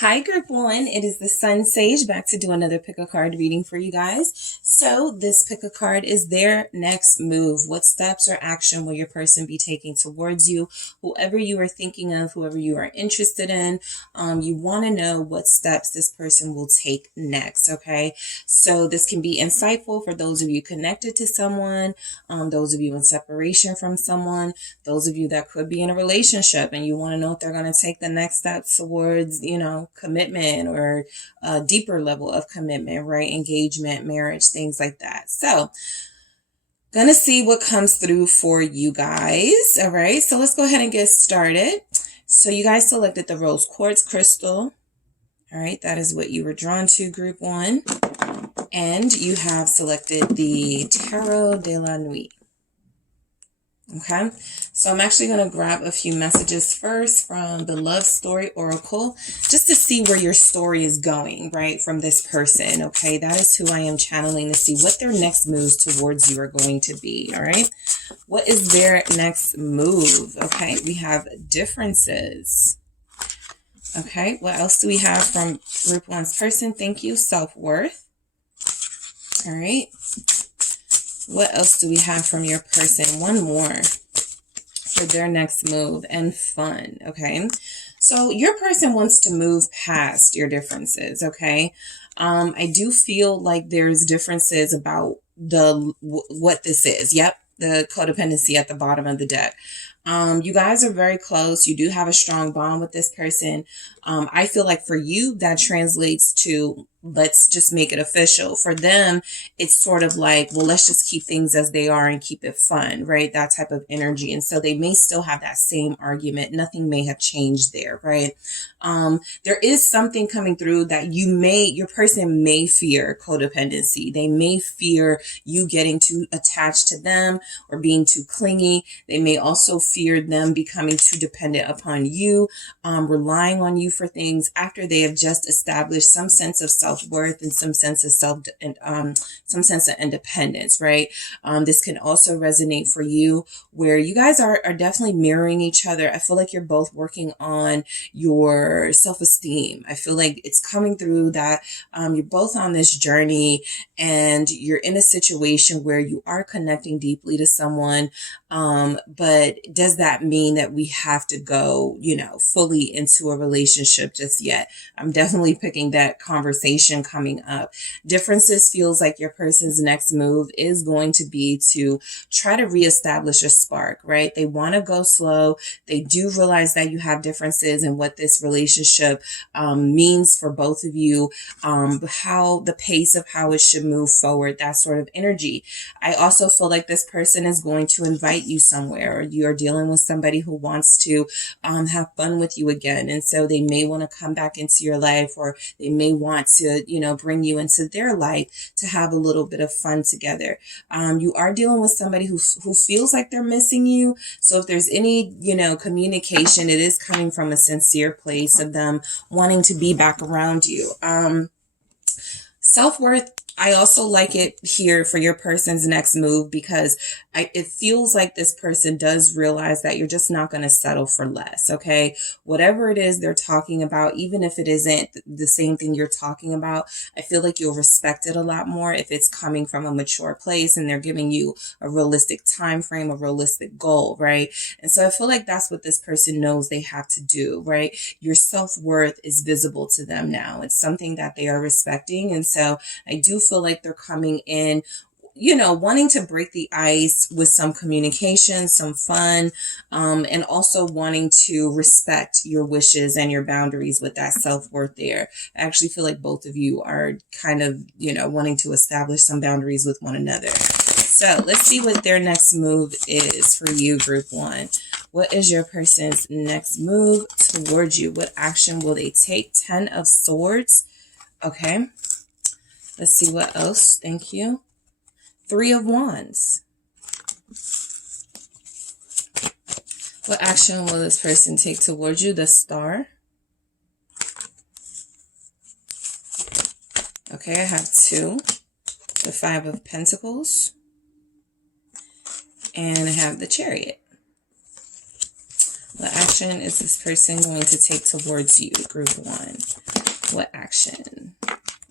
Hi, Group 1. It is the SunSage back to do another pick a card reading for you guys. So this pick a card is their next move. What steps or action will your person be taking towards you? Whoever you are thinking of, whoever you are interested in, you want to know what steps this person will take next, okay? So this can be insightful for those of you connected to someone, those of you in separation from someone, those of you that could be in a relationship and you want to know if they're going to take the next steps towards, commitment or a deeper level of commitment, right? Engagement, marriage, things like that. So gonna see what comes through for you guys. All right, so let's go ahead and get started. So you guys selected the rose quartz crystal. All right, that is what you were drawn to, Group 1. And you have selected the Tarot de la Nuit. Okay, so I'm actually going to grab a few messages first from the Love Story Oracle, just to see where your story is going, right, from this person. Okay, that is who I am channeling to see what their next moves towards you are going to be. All right, what is their next move? Okay, we have differences. Okay, what else do we have from Group 1's person? Thank you. Self-worth. All right. What else do we have from your person? One more for their next move, and fun. Okay, so your person wants to move past your differences. Okay, I do feel like there's differences about what this is. Yep, the codependency at the bottom of the deck. You guys are very close. You do have a strong bond with this person. I feel like for you, that translates to, let's just make it official. For them, it's sort of like, well, let's just keep things as they are and keep it fun, right? That type of energy. And so they may still have that same argument. Nothing may have changed there, right? There is something coming through that your person may fear codependency. They may fear you getting too attached to them or being too clingy. They may also fear them becoming too dependent upon you, relying on you for things after they have just established some sense of self-worth and some sense of some sense of independence, right? This can also resonate for you where you guys are definitely mirroring each other. I feel like you're both working on your self-esteem. I feel like it's coming through that you're both on this journey and you're in a situation where you are connecting deeply to someone. But does that mean that we have to go, fully into a relationship just yet? I'm definitely picking that conversation coming up. Differences feels like your person's next move is going to be to try to reestablish a spark, right? They want to go slow. They do realize that you have differences in what this relationship means for both of you, how the pace of how it should move forward, that sort of energy. I also feel like this person is going to invite you somewhere, or you are dealing with somebody who wants to have fun with you again. And so they may want to come back into your life, or they may want to, bring you into their life to have a little bit of fun together. You are dealing with somebody who feels like they're missing you. So if there's any, communication, it is coming from a sincere place of them wanting to be back around you. Self-worth, I also like it here for your person's next move because it feels like this person does realize that you're just not going to settle for less, okay? Whatever it is they're talking about, even if it isn't the same thing you're talking about, I feel like you'll respect it a lot more if it's coming from a mature place and they're giving you a realistic time frame, a realistic goal, right? And so I feel like that's what this person knows they have to do, right? Your self-worth is visible to them now. It's something that they are respecting. And so I do feel like they're coming in, wanting to break the ice with some communication, some fun, and also wanting to respect your wishes and your boundaries with that self-worth there. I actually feel like both of you are kind of, wanting to establish some boundaries with one another. So let's see what their next move is for you, Group 1. What is your person's next move towards you? What action will they take? 10 of Swords. Okay. Let's see what else. Thank you. 3 of Wands. What action will this person take towards you? The Star. Okay, I have 2. The 5 of Pentacles. And I have the Chariot. What action is this person going to take towards you? Group 1. What action?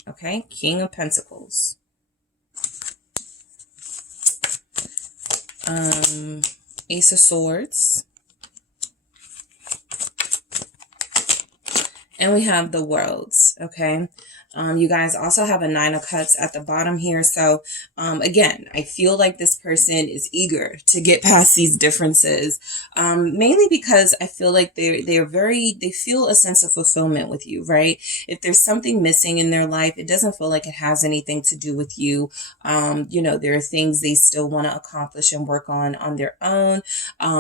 Okay, King of Pentacles. Ace of Swords. And we have the Worlds, okay? You guys also have a 9 of Cups at the bottom here. So, again, I feel like this person is eager to get past these differences, mainly because I feel like they feel a sense of fulfillment with you, right? If there's something missing in their life, it doesn't feel like it has anything to do with you. You know, there are things they still want to accomplish and work on their own.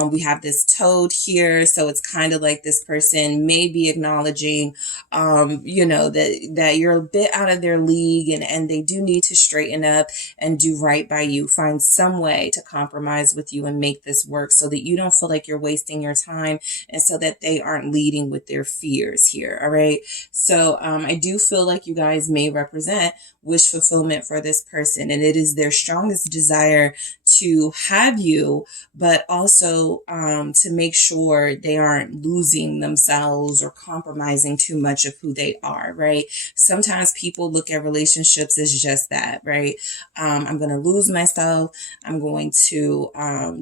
We have this Toad here. So it's kind of like this person may be acknowledging, you know, that you're a bit out of their league, and they do need to straighten up and do right by you. Find some way to compromise with you and make this work so that you don't feel like you're wasting your time, and so that they aren't leading with their fears here. All right. So I do feel like you guys may represent wish fulfillment for this person, and it is their strongest desire to have you, but also to make sure they aren't losing themselves or compromising too much of who they are, right? Sometimes people look at relationships as just that, right? I'm going to lose myself. I'm going to,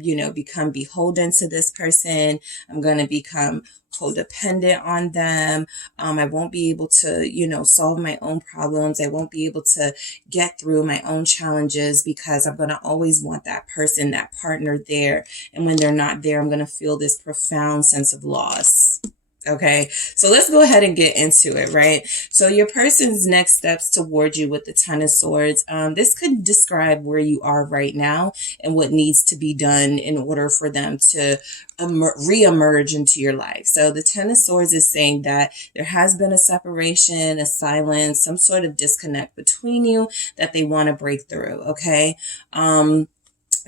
you know, become beholden to this person. I'm going to become codependent on them. I won't be able to, you know, solve my own problems. I won't be able to get through my own challenges because I'm going to always want that person, that partner there. And when they're not there, I'm going to feel this profound sense of loss. Okay, so let's go ahead and get into it, right? So your person's next steps toward you with the Ten of Swords. This could describe where you are right now and what needs to be done in order for them to re-emerge into your life. So the Ten of Swords is saying that there has been a separation, a silence, some sort of disconnect between you that they want to break through, okay?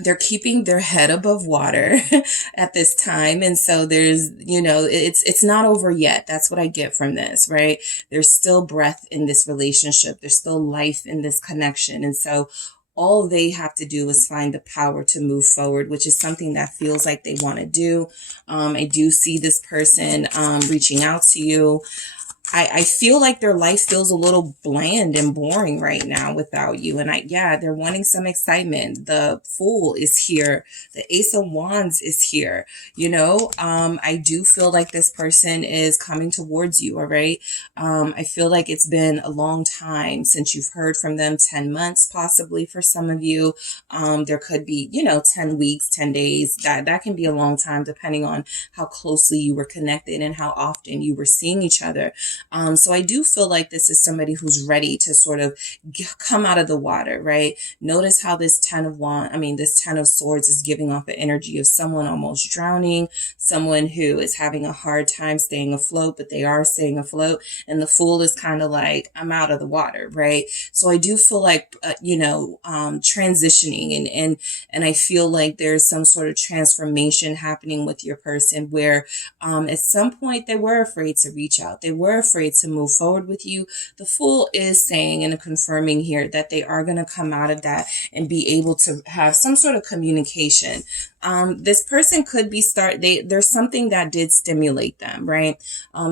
They're keeping their head above water at this time. And so there's, you know, it's not over yet. That's what I get from this, right? There's still breath in this relationship. There's still life in this connection. And so all they have to do is find the power to move forward, which is something that feels like they want to do. I do see this person reaching out to you. I feel like their life feels a little bland and boring right now without you. And they're wanting some excitement. The Fool is here. The Ace of Wands is here. You know, I do feel like this person is coming towards you. All right. I feel like it's been a long time since you've heard from them. 10 months, possibly for some of you. There could be, you know, 10 weeks, 10 days. That can be a long time depending on how closely you were connected and how often you were seeing each other. So I do feel like this is somebody who's ready to sort of come out of the water, right? Notice how this Ten of Swords is giving off the energy of someone almost drowning, someone who is having a hard time staying afloat, but they are staying afloat. And the Fool is kind of like, I'm out of the water, right? So I do feel like, transitioning and I feel like there's some sort of transformation happening with your person where, at some point they were afraid to reach out. They were afraid to move forward with you. The Fool is saying and confirming here that they are going to come out of that and be able to have some sort of communication. This person could be there's something that did stimulate them, right?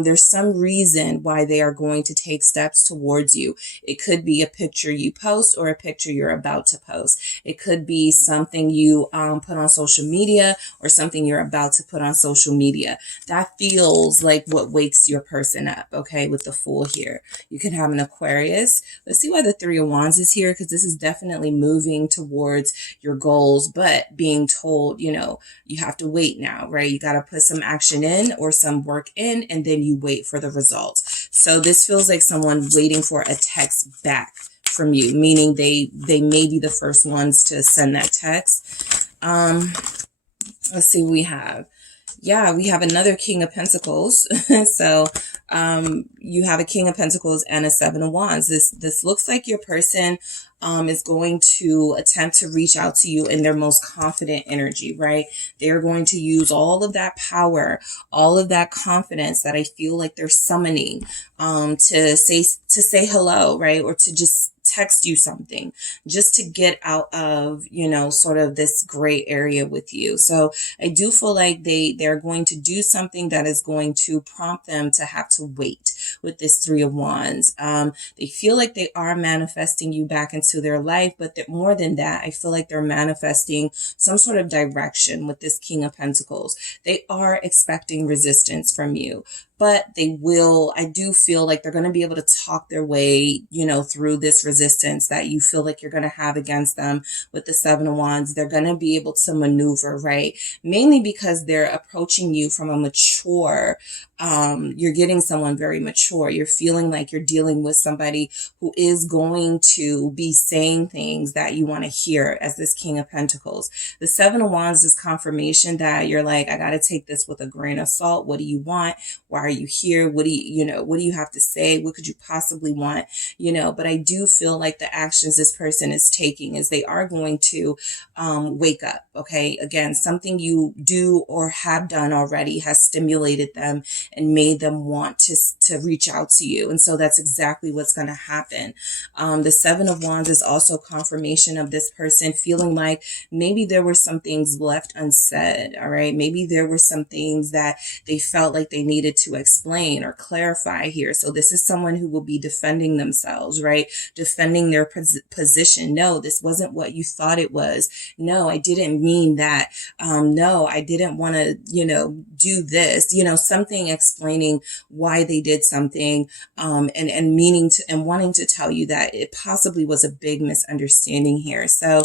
There's some reason why they are going to take steps towards you. It could be a picture you post or a picture you're about to post. It could be something you put on social media or something you're about to put on social media. That feels like what wakes your person up, okay, with the Fool here. You can have an Aquarius. Let's see why the Three of Wands is here, because this is definitely moving towards your goals, but being told, you know, you have to wait now, right? You got to put some action in or some work in, and then you wait for the results. So this feels like someone waiting for a text back from you, meaning they may be the first ones to send that text. Let's see what we have. Yeah, we have another King of Pentacles. So you have a King of Pentacles and a Seven of Wands. This looks like your person is going to attempt to reach out to you in their most confident energy, right? They're going to use all of that power, all of that confidence that I feel like they're summoning to say hello, right? Or to just text you something just to get out of, you know, sort of this gray area with you. So I do feel like they're going to do something that is going to prompt them to have to wait with this Three of Wands. They feel like they are manifesting you back into their life, but more than that, I feel like they're manifesting some sort of direction with this King of Pentacles. They are expecting resistance from you, but I do feel like they're going to be able to talk their way, you know, through this resistance that you feel like you're going to have against them with the Seven of Wands. They're going to be able to maneuver, right? Mainly because they're approaching you from a mature, you're getting someone very mature. You're feeling like you're dealing with somebody who is going to be saying things that you want to hear as this King of Pentacles. The Seven of Wands is confirmation that you're like, I got to take this with a grain of salt. What do you want? Why are you here? What do you have to say? What could you possibly want? You know, but I do feel like the actions this person is taking is they are going to wake up. Okay. Again, something you do or have done already has stimulated them and made them want to reach out to you. And so that's exactly what's going to happen. The Seven of Wands is also confirmation of this person feeling like maybe there were some things left unsaid. All right. Maybe there were some things that they felt like they needed to explain or clarify here. So this is someone who will be defending themselves, right? Defending their position. No, this wasn't what you thought it was. No, I didn't mean that. No, I didn't want to, do this, something explaining why they did something, and meaning to, and wanting to tell you that it possibly was a big misunderstanding here. So,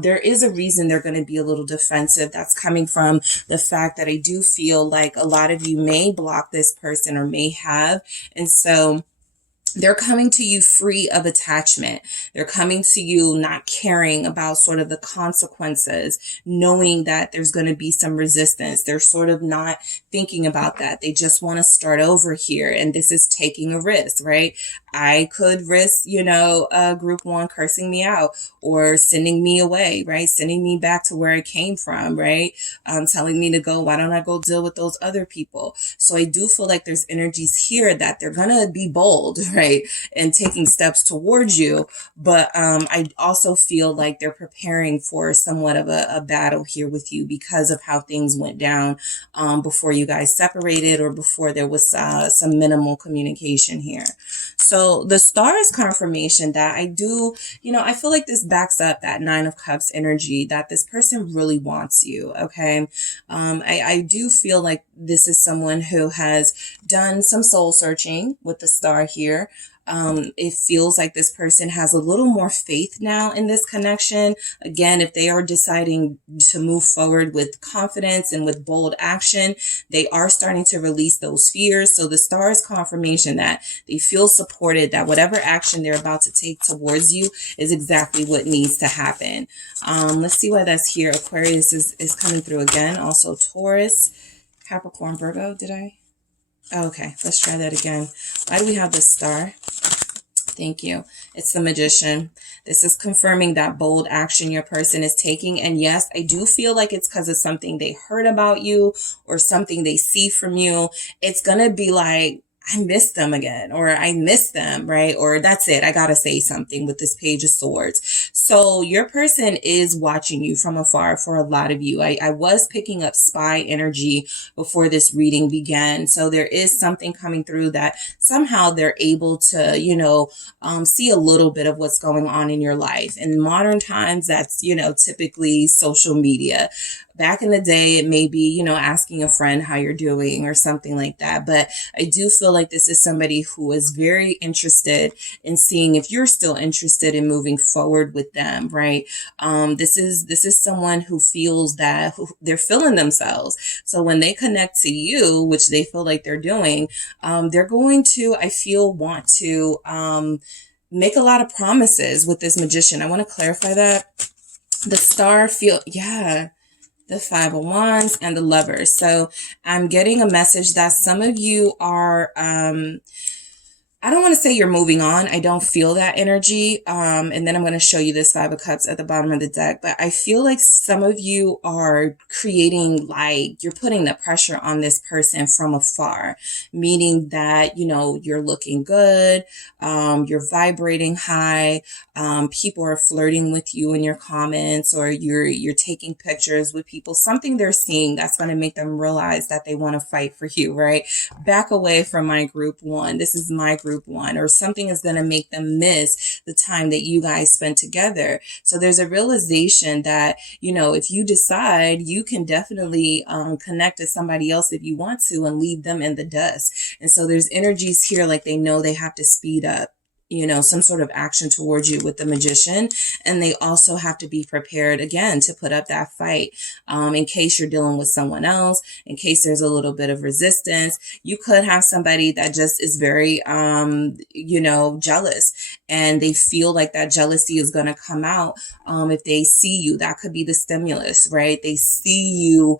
there is a reason they're going to be a little defensive. That's coming from the fact that I do feel like a lot of you may block this person or may have. And so they're coming to you free of attachment. They're coming to you not caring about sort of the consequences, knowing that there's going to be some resistance. They're sort of not thinking about that. They just want to start over here. And this is taking a risk, right? I could risk, group one cursing me out or sending me away, right? Sending me back to where I came from, right? Telling me to go, why don't I go deal with those other people? So I do feel like there's energies here that they're going to be bold, right? And taking steps towards you. But I also feel like they're preparing for somewhat of a battle here with you because of how things went down before you guys separated or before there was some minimal communication here. So the star is confirmation that I do, I feel like this backs up that Nine of Cups energy that this person really wants you. Okay. I do feel like this is someone who has done some soul searching with the star here. It feels like this person has a little more faith now in this connection. Again, if they are deciding to move forward with confidence and with bold action, they are starting to release those fears. So the star is confirmation that they feel supported, that whatever action they're about to take towards you is exactly what needs to happen. Let's see why that's here. Aquarius is coming through again. Also Taurus, Capricorn, Virgo. Oh, okay, let's try that again. Why do we have this star? Thank you. It's the Magician. This is confirming that bold action your person is taking. And yes, I do feel like it's because of something they heard about you or something they see from you. It's going to be like, I miss them again, or I miss them, right? Or that's it. I got to say something with this Page of Swords. So your person is watching you from afar for a lot of you. I was picking up spy energy before this reading began. So there is something coming through that somehow they're able to, see a little bit of what's going on in your life. In modern times, that's, typically social media. Back in the day, it may be, asking a friend how you're doing or something like that. But I do feel like this is somebody who is very interested in seeing if you're still interested in moving forward with them, right? This is someone who feels that they're feeling themselves. So when they connect to you, which they feel like they're doing, they're going to, I feel, want to make a lot of promises with this Magician. I want to clarify that. The star the Five of Wands and the Lovers. So I'm getting a message that some of you are I don't want to say you're moving on. I don't feel that energy. And then I'm going to show you this Five of Cups at the bottom of the deck. But I feel like some of you are creating, like, you're putting the pressure on this person from afar, meaning that, you know, you're looking good. You're vibrating high. People are flirting with you in your comments, or you're taking pictures with people. Something they're seeing that's going to make them realize that they want to fight for you, right? Back away from my group one. This is my group one, or something is going to make them miss the time that you guys spent together. So there's a realization that, you know, if you decide, you can definitely connect to somebody else if you want to and leave them in the dust. And so there's energies here like they know they have to speed up, you know, some sort of action towards you with the Magician. And they also have to be prepared, again, to put up that fight in case you're dealing with someone else, in case there's a little bit of resistance. You could have somebody that just is very, you know, jealous, and they feel like that jealousy is going to come out if they see you. That could be the stimulus, right? They see you.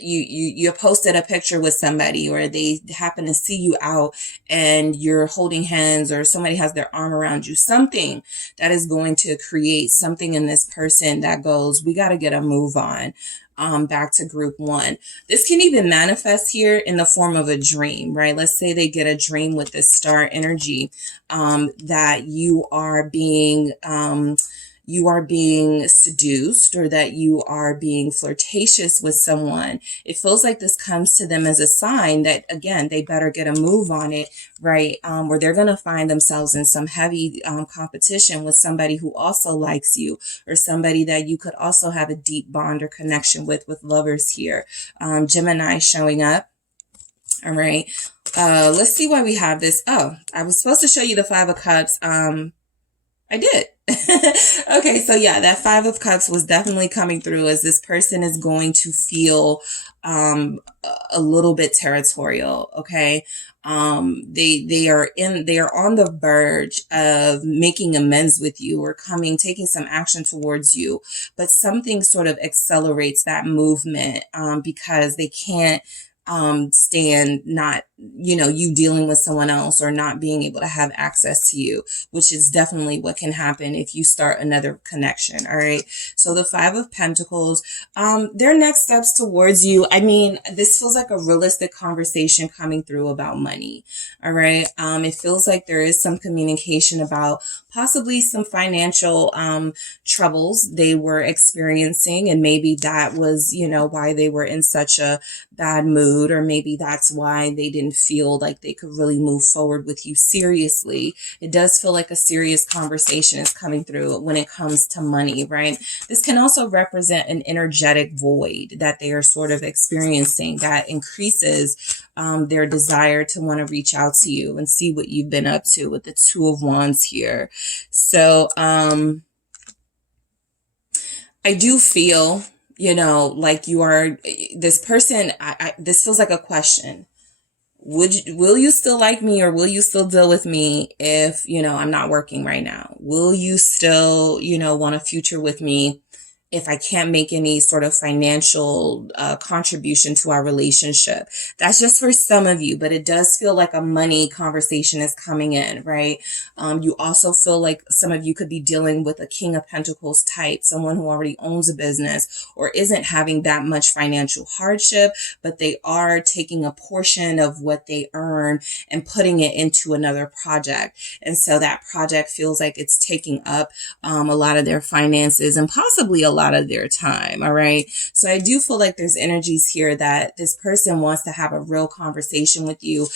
You posted a picture with somebody, or they happen to see you out and you're holding hands, or somebody has their arm around you, something that is going to create something in this person that goes, we got to get a move on. Back to group one. This can even manifest here in the form of a dream, right? Let's say they get a dream with this star energy, that you are being seduced, or that you are being flirtatious with someone. It feels like this comes to them as a sign that, again, they better get a move on it, right? Or they're going to find themselves in some heavy competition with somebody who also likes you, or somebody that you could also have a deep bond or connection with Lovers here. Gemini showing up. All right. Let's see why we have this. Oh, I was supposed to show you the Five of Cups. I did. Okay, so yeah, that Five of Cups was definitely coming through, as this person is going to feel a little bit territorial. Okay, they are on the verge of making amends with you, or taking some action towards you, but something sort of accelerates that movement because they can't stand not, you know, you dealing with someone else, or not being able to have access to you, which is definitely what can happen if you start another connection. All right. So the Five of Pentacles, their next steps towards you. I mean, this feels like a realistic conversation coming through about money. All right. It feels like there is some communication about possibly some financial troubles they were experiencing, and maybe that was, you know, why they were in such a bad mood, or maybe that's why they didn't feel like they could really move forward with you seriously. It does feel like a serious conversation is coming through when it comes to money, right? This can also represent an energetic void that they are sort of experiencing that increases their desire to want to reach out to you and see what you've been up to, with the Two of Wands here. So I do feel, you know, like you are this person. This feels like a question. Will you still like me, or will you still deal with me if, you know, I'm not working right now? Will you still, you know, want a future with me if I can't make any sort of financial contribution to our relationship? That's just for some of you, but it does feel like a money conversation is coming in, right? You also feel like some of you could be dealing with a King of Pentacles type, someone who already owns a business or isn't having that much financial hardship, but they are taking a portion of what they earn and putting it into another project. And so that project feels like it's taking up a lot of their finances and possibly a lot of their time. All right. So I do feel like there's energies here that this person wants to have a real conversation with you.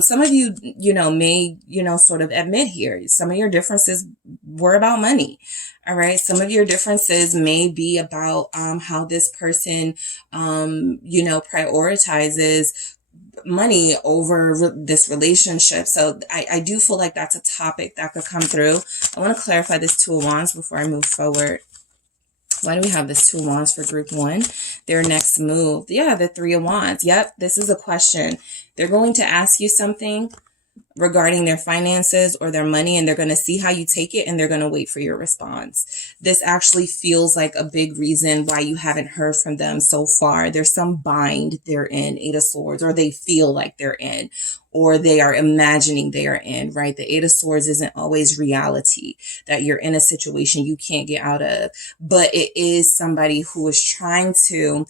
Some of you, you know, may, you know, sort of admit here, some of your differences were about money. All right. Some of your differences may be about how this person, you know, prioritizes money over this relationship. So I do feel like that's a topic that could come through. I want to clarify this Two of Wands before I move forward. Why do we have this Two of Wands for group one? Their next move. Yeah, the Three of Wands. Yep, this is a question. They're going to ask you something regarding their finances or their money, and they're going to see how you take it, and they're going to wait for your response. This actually feels like a big reason why you haven't heard from them so far. There's some bind they're in, Eight of Swords, or they feel like they're in, or they are imagining they are in, right? The Eight of Swords isn't always reality, that you're in a situation you can't get out of, but it is somebody who is trying to,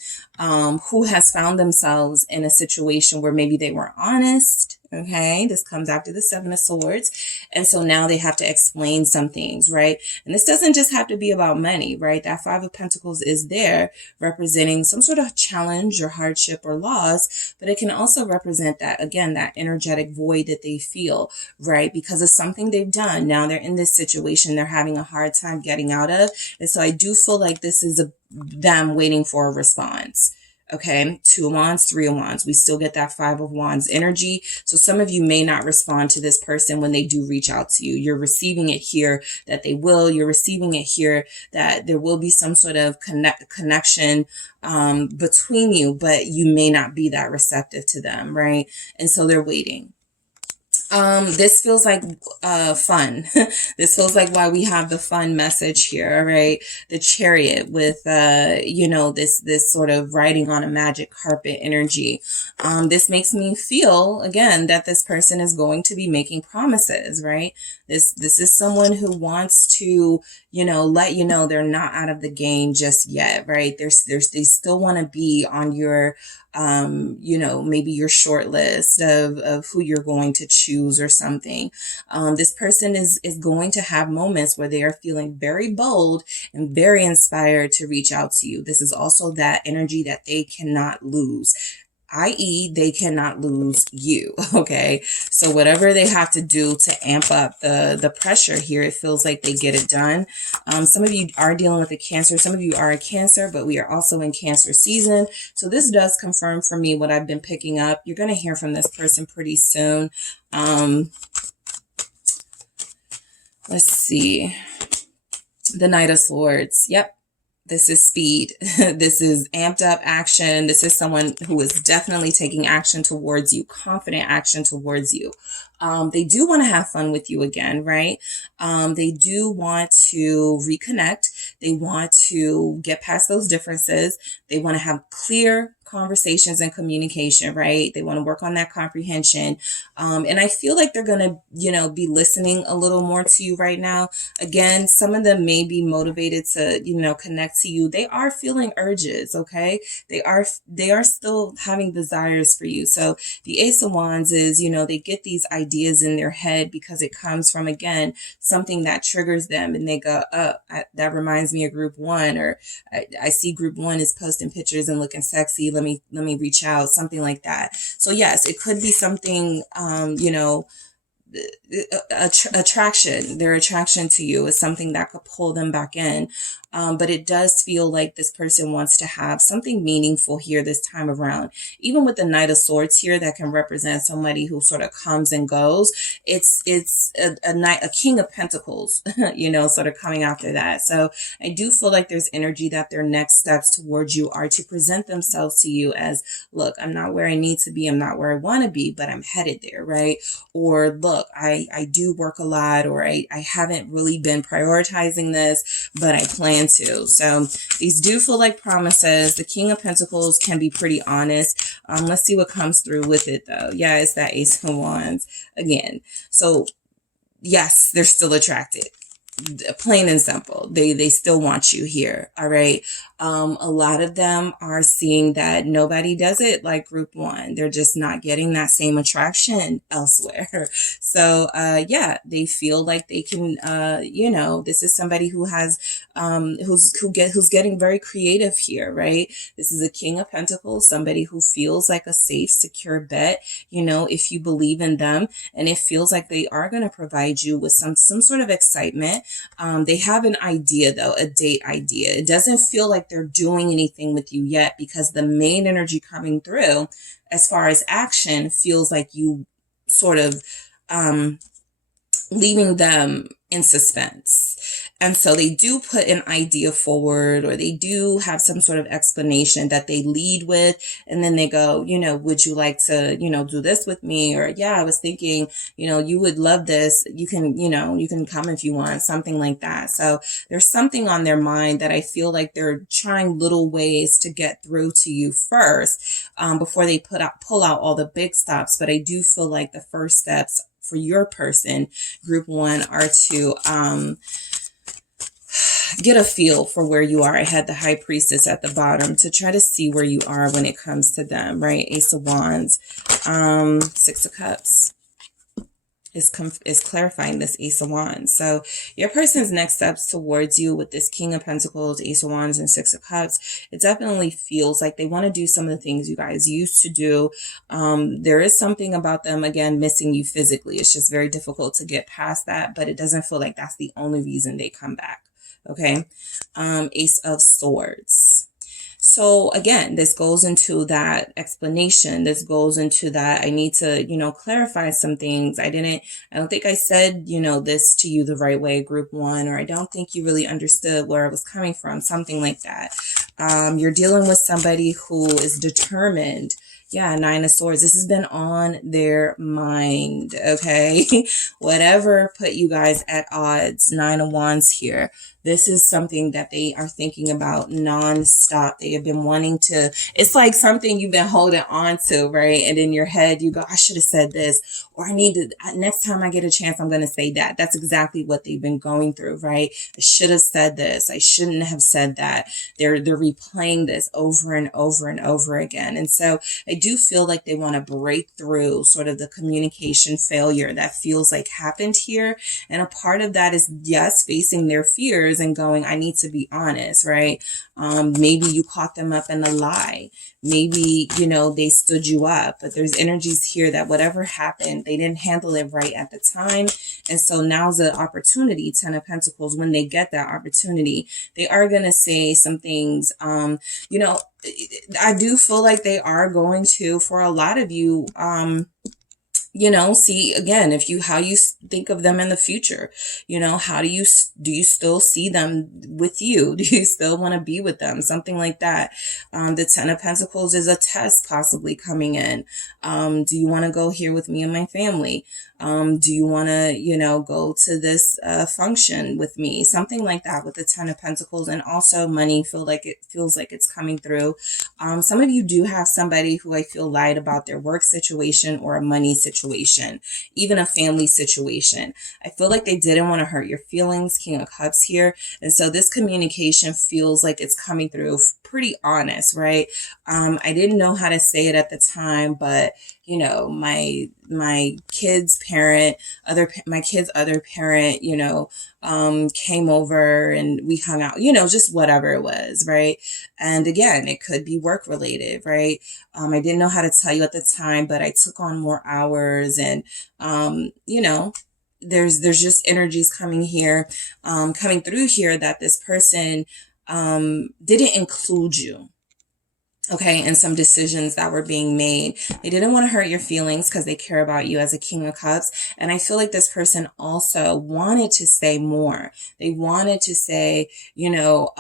who has found themselves in a situation where maybe they were honest. Okay, this comes after the Seven of Swords. And so now they have to explain some things, right? And this doesn't just have to be about money, right? That Five of Pentacles is there representing some sort of challenge or hardship or loss, but it can also represent that, again, that energetic void that they feel, right? Because of something they've done. Now they're in this situation they're having a hard time getting out of. And so I do feel like this is them waiting for a response. Okay, Two of Wands, Three of Wands. We still get that Five of Wands energy. So some of you may not respond to this person when they do reach out to you. You're receiving it here that they will. You're receiving it here that there will be some sort of connection between you, but you may not be that receptive to them, right? And so they're waiting. This feels like fun. This feels like why we have the fun message here, right? The Chariot with you know, this sort of riding on a magic carpet energy. This makes me feel again that this person is going to be making promises, right? This is someone who wants to, you know, let you know they're not out of the game just yet, right? They still want to be on your you know, maybe your short list of who you're going to choose or something. This person is going to have moments where they are feeling very bold and very inspired to reach out to you. This is also that energy that they cannot lose, i.e. they cannot lose you. Okay. So whatever they have to do to amp up the pressure here, it feels like they get it done. Some of you are dealing with a Cancer. Some of you are a Cancer, but we are also in Cancer season. So this does confirm for me what I've been picking up. You're going to hear from this person pretty soon. Let's see. The Knight of Swords. Yep. This is speed. This is amped up action. This is someone who is definitely taking action towards you, confident action towards you. They do want to have fun with you again, right? They do want to reconnect. They want to get past those differences. They want to have clear conversations and communication, right? They want to work on that comprehension. And I feel like they're going to, you know, be listening a little more to you right now. Again, some of them may be motivated to, you know, connect to you. They are feeling urges, okay? They are still having desires for you. So the Ace of Wands is, you know, they get these ideas in their head because it comes from, again, something that triggers them and they go, oh, that reminds me of group one, or I see group one is posting pictures and looking sexy. Let me reach out, something like that. So yes, it could be something, you know, attraction. Their attraction to you is something that could pull them back in. But it does feel like this person wants to have something meaningful here this time around. Even with the Knight of Swords here, that can represent somebody who sort of comes and goes. It's a King of Pentacles, you know, sort of coming after that. So I do feel like there's energy that their next steps towards you are to present themselves to you as, look, I'm not where I need to be. I'm not where I want to be, but I'm headed there, right? Or look, I do work a lot, or I haven't really been prioritizing this, but I plan to. So these do feel like promises. The King of Pentacles can be pretty honest. Let's see what comes through with it though. Yeah, it's that Ace of Wands again. So yes, they're still attracted. Plain and simple. They still want you here. All right. A lot of them are seeing that nobody does it like group one. They're just not getting that same attraction elsewhere. So, yeah, they feel like they can, you know, this is somebody who has, who's getting very creative here, right? This is a King of Pentacles, somebody who feels like a safe, secure bet, you know, if you believe in them, and it feels like they are going to provide you with some sort of excitement. They have an idea though, a date idea. It doesn't feel like they're doing anything with you yet, because the main energy coming through as far as action feels like you sort of leaving them in suspense. And so they do put an idea forward, or they do have some sort of explanation that they lead with. And then they go, you know, would you like to, you know, do this with me? Or, yeah, I was thinking, you know, you would love this. You can, you know, you can come if you want, something like that. So there's something on their mind that I feel like they're trying little ways to get through to you first, before they pull out all the big stops. But I do feel like the first steps for your person, group 1, are to, get a feel for where you are. I had the High Priestess at the bottom to try to see where you are when it comes to them, right? Ace of Wands, 6 of Cups is clarifying this Ace of Wands. So your person's next steps towards you with this King of Pentacles, Ace of Wands, and 6 of Cups, it definitely feels like they want to do some of the things you guys used to do. There is something about them, again, missing you physically. It's just very difficult to get past that, but it doesn't feel like that's the only reason they come back. Okay. Ace of Swords. So again, this goes into that explanation. This goes into that I need to, you know, clarify some things. I don't think I said, you know, this to you the right way, group 1, or I don't think you really understood where I was coming from, something like that. You're dealing with somebody who is determined. Yeah, 9 of Swords. This has been on their mind, okay? Whatever put you guys at odds, 9 of Wands here. This is something that they are thinking about nonstop. They have been wanting to, it's like something you've been holding on to, right? And in your head, you go, I should have said this, or I need to, next time I get a chance, I'm going to say that. That's exactly what they've been going through, right? I should have said this. I shouldn't have said that. They're replaying this over and over and over again. And so I do feel like they want to break through sort of the communication failure that feels like happened here. And a part of that is, yes, facing their fears and going, I need to be honest, right? Maybe you caught them up in a lie. Maybe, you know, they stood you up, but there's energies here that whatever happened, they didn't handle it right at the time. And so now's the opportunity, 10 of Pentacles, when they get that opportunity, they are going to say some things, you know, I do feel like they are going to, for a lot of you, you know, see again, how you think of them in the future, you know, do you still see them with you? Do you still want to be with them? Something like that. The 10 of Pentacles is a test possibly coming in. Do you want to go here with me and my family? Do you want to, you know, go to this function with me? Something like that with the 10 of Pentacles. And also money feels like it's coming through. Some of you do have somebody who I feel lied about their work situation or a money situation, even a family situation. I feel like they didn't want to hurt your feelings, King of Cups here. And so this communication feels like it's coming through pretty honest, right? I didn't know how to say it at the time, but you know, my kid's my kid's other parent, you know, came over and we hung out, you know, just whatever it was, right? And again, it could be work related, right? I didn't know how to tell you at the time, but I took on more hours and, you know, there's just energies coming through here that this person, didn't include you. Okay, and some decisions that were being made. They didn't want to hurt your feelings because they care about you as a King of Cups. And I feel like this person also wanted to say more. They wanted to say, you know,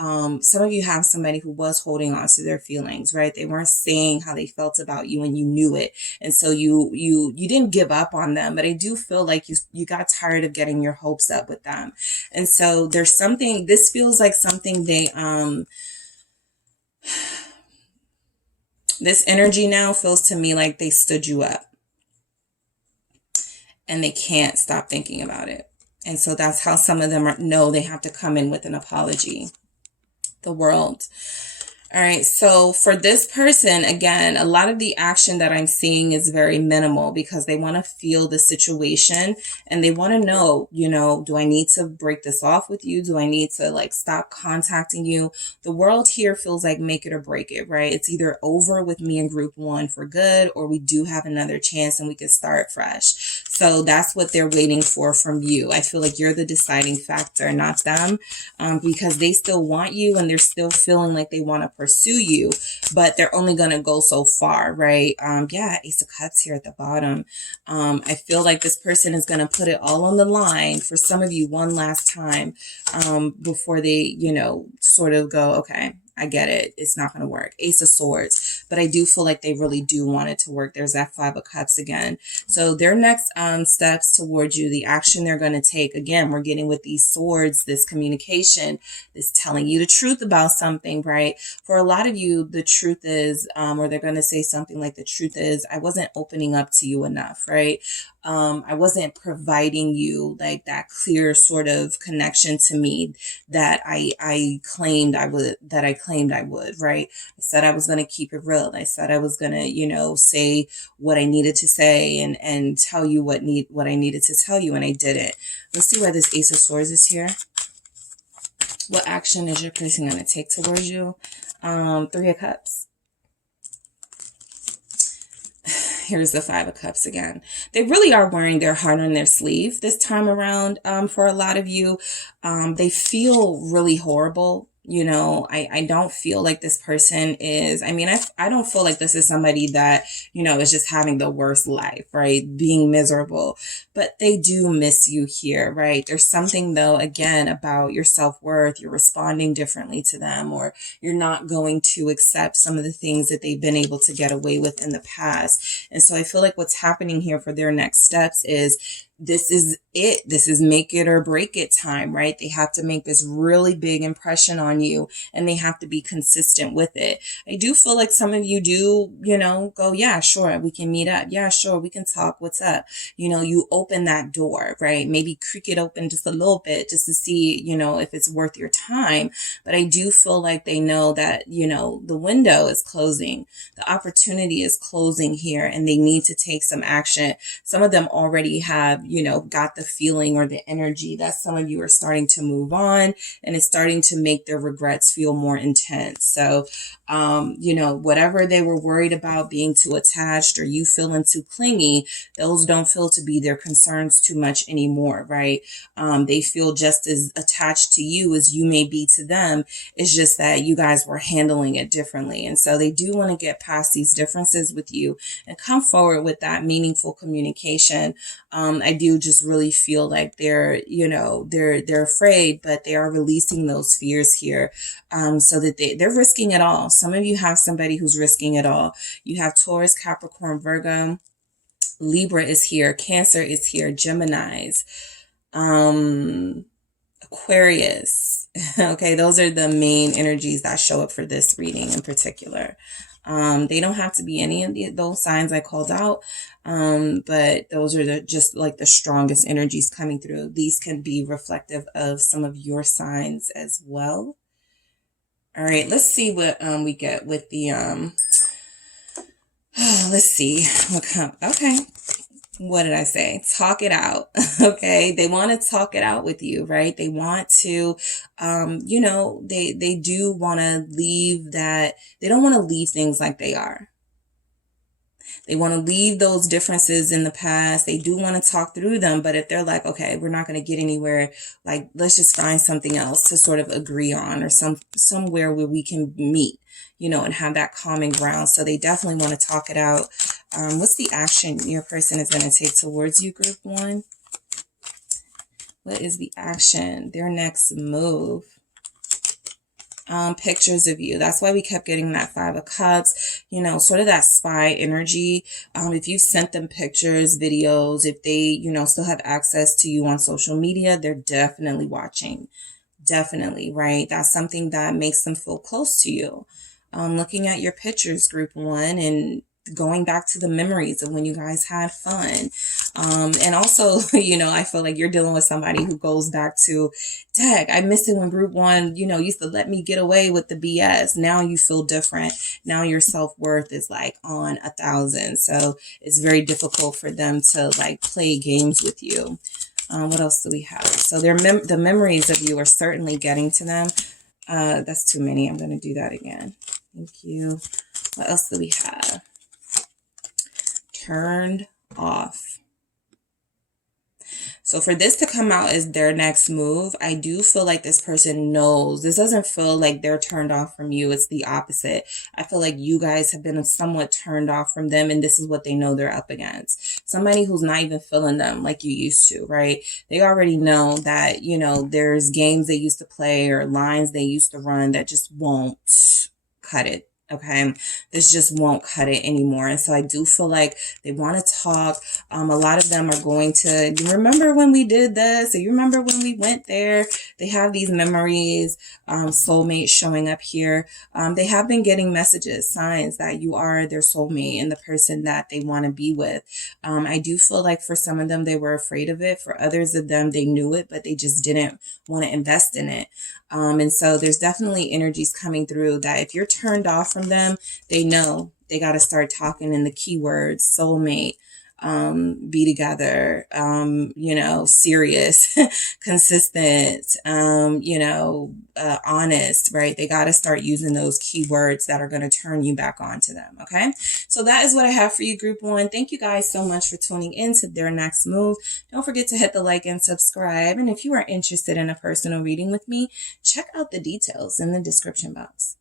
some of you have somebody who was holding on to their feelings, right? They weren't saying how they felt about you and you knew it. And so you didn't give up on them, but I do feel like you got tired of getting your hopes up with them. And so there's something, this feels like something they, this energy now feels to me like they stood you up and they can't stop thinking about it. And so that's how some of them know they have to come in with an apology. The World. All right. So for this person, again, a lot of the action that I'm seeing is very minimal because they want to feel the situation and they want to know, you know, do I need to break this off with you? Do I need to like stop contacting you? The World here feels like make it or break it, right? It's either over with me in group 1 for good, or we do have another chance and we can start fresh. So that's what they're waiting for from you. I feel like you're the deciding factor, not them, because they still want you and they're still feeling like they want to pursue you, but they're only going to go so far, right? Yeah, Ace of Cups here at the bottom. I feel like this person is going to put it all on the line for some of you one last time, before they, you know, sort of go, okay, I get it. It's not going to work. Ace of Swords. But I do feel like they really do want it to work. There's that Five of Cups again. So their next steps towards you, the action they're going to take. Again, we're getting with these swords, this communication, this telling you the truth about something, right? For a lot of you, the truth is, or they're going to say something like, the truth is, I wasn't opening up to you enough, right? I wasn't providing you like that clear sort of connection to me that I claimed I would, right? I said I was going to keep it real. I said I was going to, you know, say what I needed to say and tell you what I needed to tell you, and I didn't. Let's see why this Ace of Swords is here. What action is your person going to take towards you? Three of Cups. Here's the Five of Cups again. They really are wearing their heart on their sleeve this time around. For a lot of you, they feel really horrible. You know, I don't feel like this person is, I mean, I don't feel like this is somebody that, you know, is just having the worst life, right? Being miserable, but they do miss you here, right? There's something though, again, about your self-worth. You're responding differently to them, or you're not going to accept some of the things that they've been able to get away with in the past. And so I feel like what's happening here for their next steps is, this is it. This is make it or break it time, right? They have to make this really big impression on you, and they have to be consistent with it. I do feel like some of you do, you know, go, yeah, sure, we can meet up. Yeah, sure, we can talk. What's up? You know, you open that door, right? Maybe creak it open just a little bit just to see, you know, if it's worth your time. But I do feel like they know that, you know, the window is closing. The opportunity is closing here, and they need to take some action. Some of them already have, you know, got the feeling or the energy that some of you are starting to move on, and it's starting to make their regrets feel more intense. So, you know, whatever they were worried about, being too attached or you feeling too clingy, those don't feel to be their concerns too much anymore, right? They feel just as attached to you as you may be to them. It's just that you guys were handling it differently. And so they do want to get past these differences with you and come forward with that meaningful communication. I do just really feel like they're, you know, they're afraid, but they are releasing those fears here, so that they're risking it all. Some of you have somebody who's risking it all. You have Taurus, Capricorn, Virgo, Libra is here, Cancer is here, Gemini's, Aquarius. Okay, those are the main energies that show up for this reading in particular. They don't have to be any of those signs I called out, but those are just like the strongest energies coming through. These can be reflective of some of your signs as well. All right, let's see what we get with the let's see what comes. Okay, what did I say? Talk it out. Okay, they want to talk it out with you, right? They want to, you know, they do want to leave that. They don't want to leave things like they are. They want to leave those differences in the past. They do want to talk through them, but if they're like, okay, we're not going to get anywhere, like, let's just find something else to sort of agree on, or somewhere where we can meet, you know, and have that common ground. So they definitely want to talk it out. What's the action your person is going to take towards you, group one? What is the action? Their next move? Pictures of you. That's why we kept getting that Five of Cups, you know, sort of that spy energy. If you've sent them pictures, videos, if they, you know, still have access to you on social media, they're definitely watching. Definitely, right? That's something that makes them feel close to you. Looking at your pictures, group one, and going back to the memories of when you guys had fun. And also, you know, I feel like you're dealing with somebody who goes back to, dang, I miss it when group one, you know, used to let me get away with the BS. Now you feel different. Now your self-worth is like on 1,000. So it's very difficult for them to like play games with you. What else do we have? So the memories of you are certainly getting to them. That's too many. I'm going to do that again. Thank you. What else do we have? Turned off. So for this to come out as their next move, I do feel like this person knows. This doesn't feel like they're turned off from you. It's the opposite. I feel like you guys have been somewhat turned off from them, and this is what they know they're up against. Somebody who's not even feeling them like you used to, right? They already know that, you know, there's games they used to play or lines they used to run that just won't cut it. Okay, this just won't cut it anymore. And so I do feel like they want to talk. A lot of them are going to, do you remember when we did this? Or you remember when we went there? They have these memories, soulmate showing up here. They have been getting messages, signs that you are their soulmate and the person that they want to be with. I do feel like for some of them, they were afraid of it. For others of them, they knew it, but they just didn't want to invest in it. And so there's definitely energies coming through that if you're turned off from them, they know they got to start talking in the keywords, soulmate, be together, you know, serious, consistent, you know, honest, right? They got to start using those keywords that are going to turn you back on to them. Okay. So that is what I have for you, group one. Thank you guys so much for tuning in to their next move. Don't forget to hit the like and subscribe. And if you are interested in a personal reading with me, check out the details in the description box.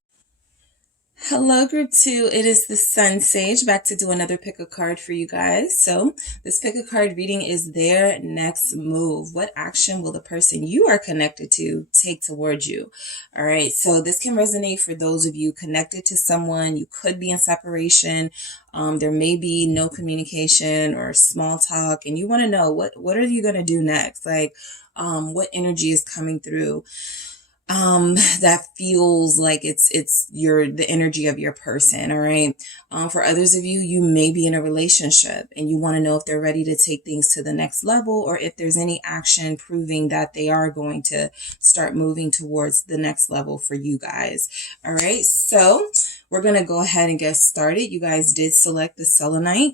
Hello, group two. It is the SunSage back to do another pick a card for you guys. So this pick a card reading is their next move. What action will the person you are connected to take towards you? All right. So this can resonate for those of you connected to someone. You could be in separation. There may be no communication or small talk, and you want to know what are you going to do next? Like, what energy is coming through? That feels like it's the energy of your person. All right. For others of you, you may be in a relationship and you want to know if they're ready to take things to the next level, or if there's any action proving that they are going to start moving towards the next level for you guys. All right. So we're going to go ahead and get started. You guys did select the selenite.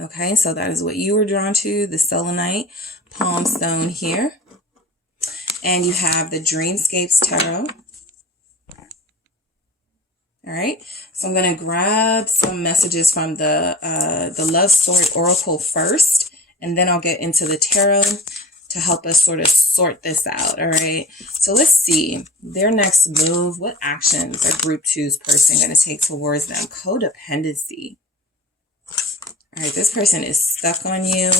Okay. So that is what you were drawn to, the selenite palm stone here. And you have the Dreamscapes Tarot. All right. So I'm going to grab some messages from the Love Story Oracle first, and then I'll get into the tarot to help us sort of sort this out. All right. So let's see their next move. What actions are group two's person going to take towards them? Codependency. All right. This person is stuck on you.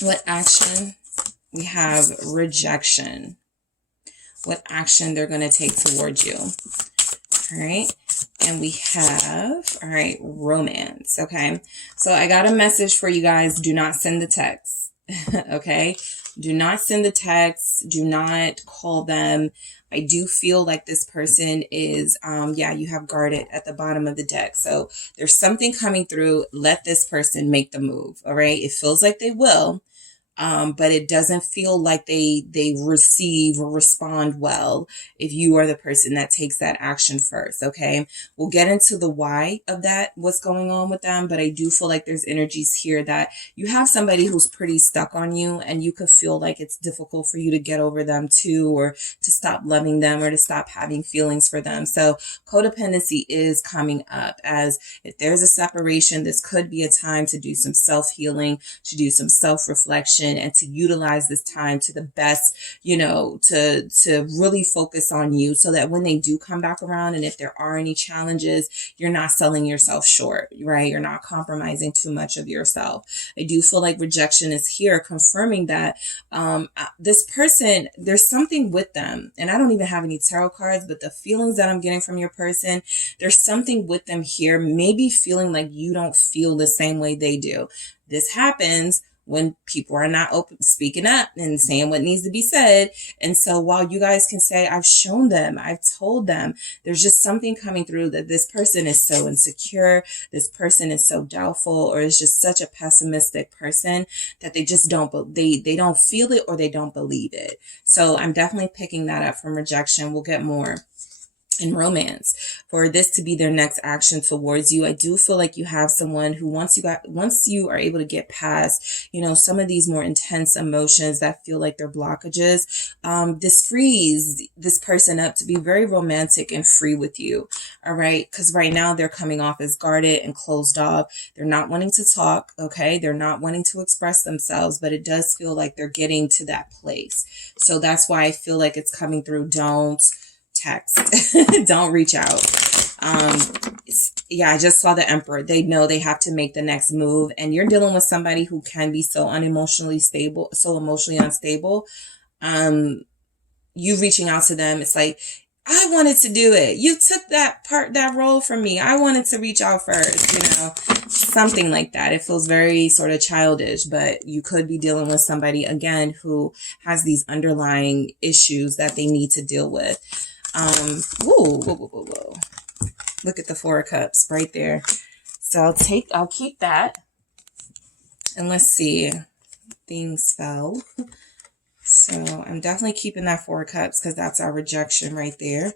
What action? We have rejection. What action they're going to take towards you. All right. And we have, all right, romance. Okay. So I got a message for you guys. Do not send the text. Okay. Do not send the text. Do not call them. I do feel like this person is, you have guarded at the bottom of the deck. So there's something coming through. Let this person make the move. All right. It feels like they will. But it doesn't feel like they receive or respond well if you are the person that takes that action first. Okay. We'll get into the why of that, what's going on with them. But I do feel like there's energies here that you have somebody who's pretty stuck on you, and you could feel like it's difficult for you to get over them too, or to stop loving them, or to stop having feelings for them. So codependency is coming up, as if there's a separation, this could be a time to do some self-healing, to do some self-reflection, and to utilize this time to the best, you know, to really focus on you, so that when they do come back around, and if there are any challenges, you're not selling yourself short, right? You're not compromising too much of yourself. I do feel like rejection is here, confirming that this person, there's something with them, and I don't even have any tarot cards, but the feelings that I'm getting from your person, there's something with them here, maybe feeling like you don't feel the same way they do. This happens when people are not speaking up and saying what needs to be said. And so while you guys can say, I've shown them, I've told them, there's just something coming through that this person is so insecure, this person is so doubtful, or is just such a pessimistic person that they just don't, they don't feel it, or they don't believe it. So I'm definitely picking that up from rejection. We'll get more in romance, for this to be their next action towards you. I do feel like you have someone who once you are able to get past, some of these more intense emotions that feel like they're blockages, this frees this person up to be very romantic and free with you. All right. Because right now they're coming off as guarded and closed off. They're not wanting to talk. Okay. They're not wanting to express themselves, but it does feel like they're getting to that place. So that's why I feel like it's coming through. Don't text. Don't reach out. I just saw the Emperor. They know they have to make the next move, and you're dealing with somebody who can be so emotionally unstable. You reaching out to them, it's like, I wanted to do it. You took that role from me. I wanted to reach out first, something like that. It feels very sort of childish, but you could be dealing with somebody, again, who has these underlying issues that they need to deal with. Whoa. Look at the Four of Cups right there. So I'll keep that. And let's see. Things fell. So I'm definitely keeping that Four of Cups because that's our rejection right there.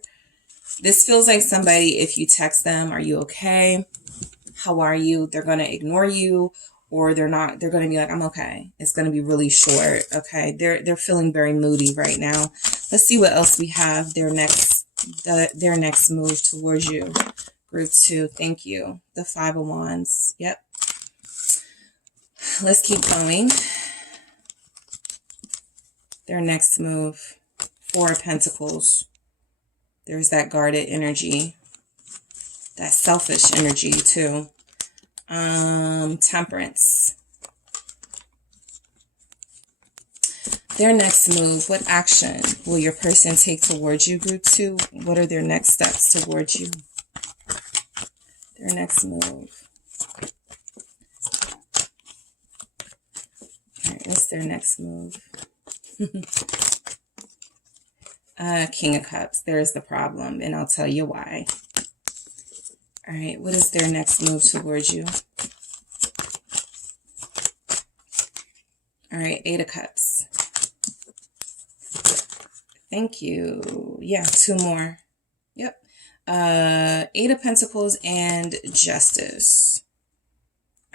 This feels like somebody, if you text them, are you okay? How are you? They're going to ignore you, or they're not. They're going to be like, I'm okay. It's going to be really short. Okay. They're feeling very moody right now. Let's see what else we have. Their next move towards you. Group 2. Thank you. The Five of Wands. Yep. Let's keep going. Their next move. Four of Pentacles. There's that guarded energy. That selfish energy too. Temperance. Their next move. What action will your person take towards you, Group 2? What are their next steps towards you? Their next move. All right, what's their next move? King of Cups. There's the problem, and I'll tell you why. All right, what is their next move towards you? All right, Eight of Cups. Thank you. Yeah, 2 more. Yep. Eight of Pentacles and Justice.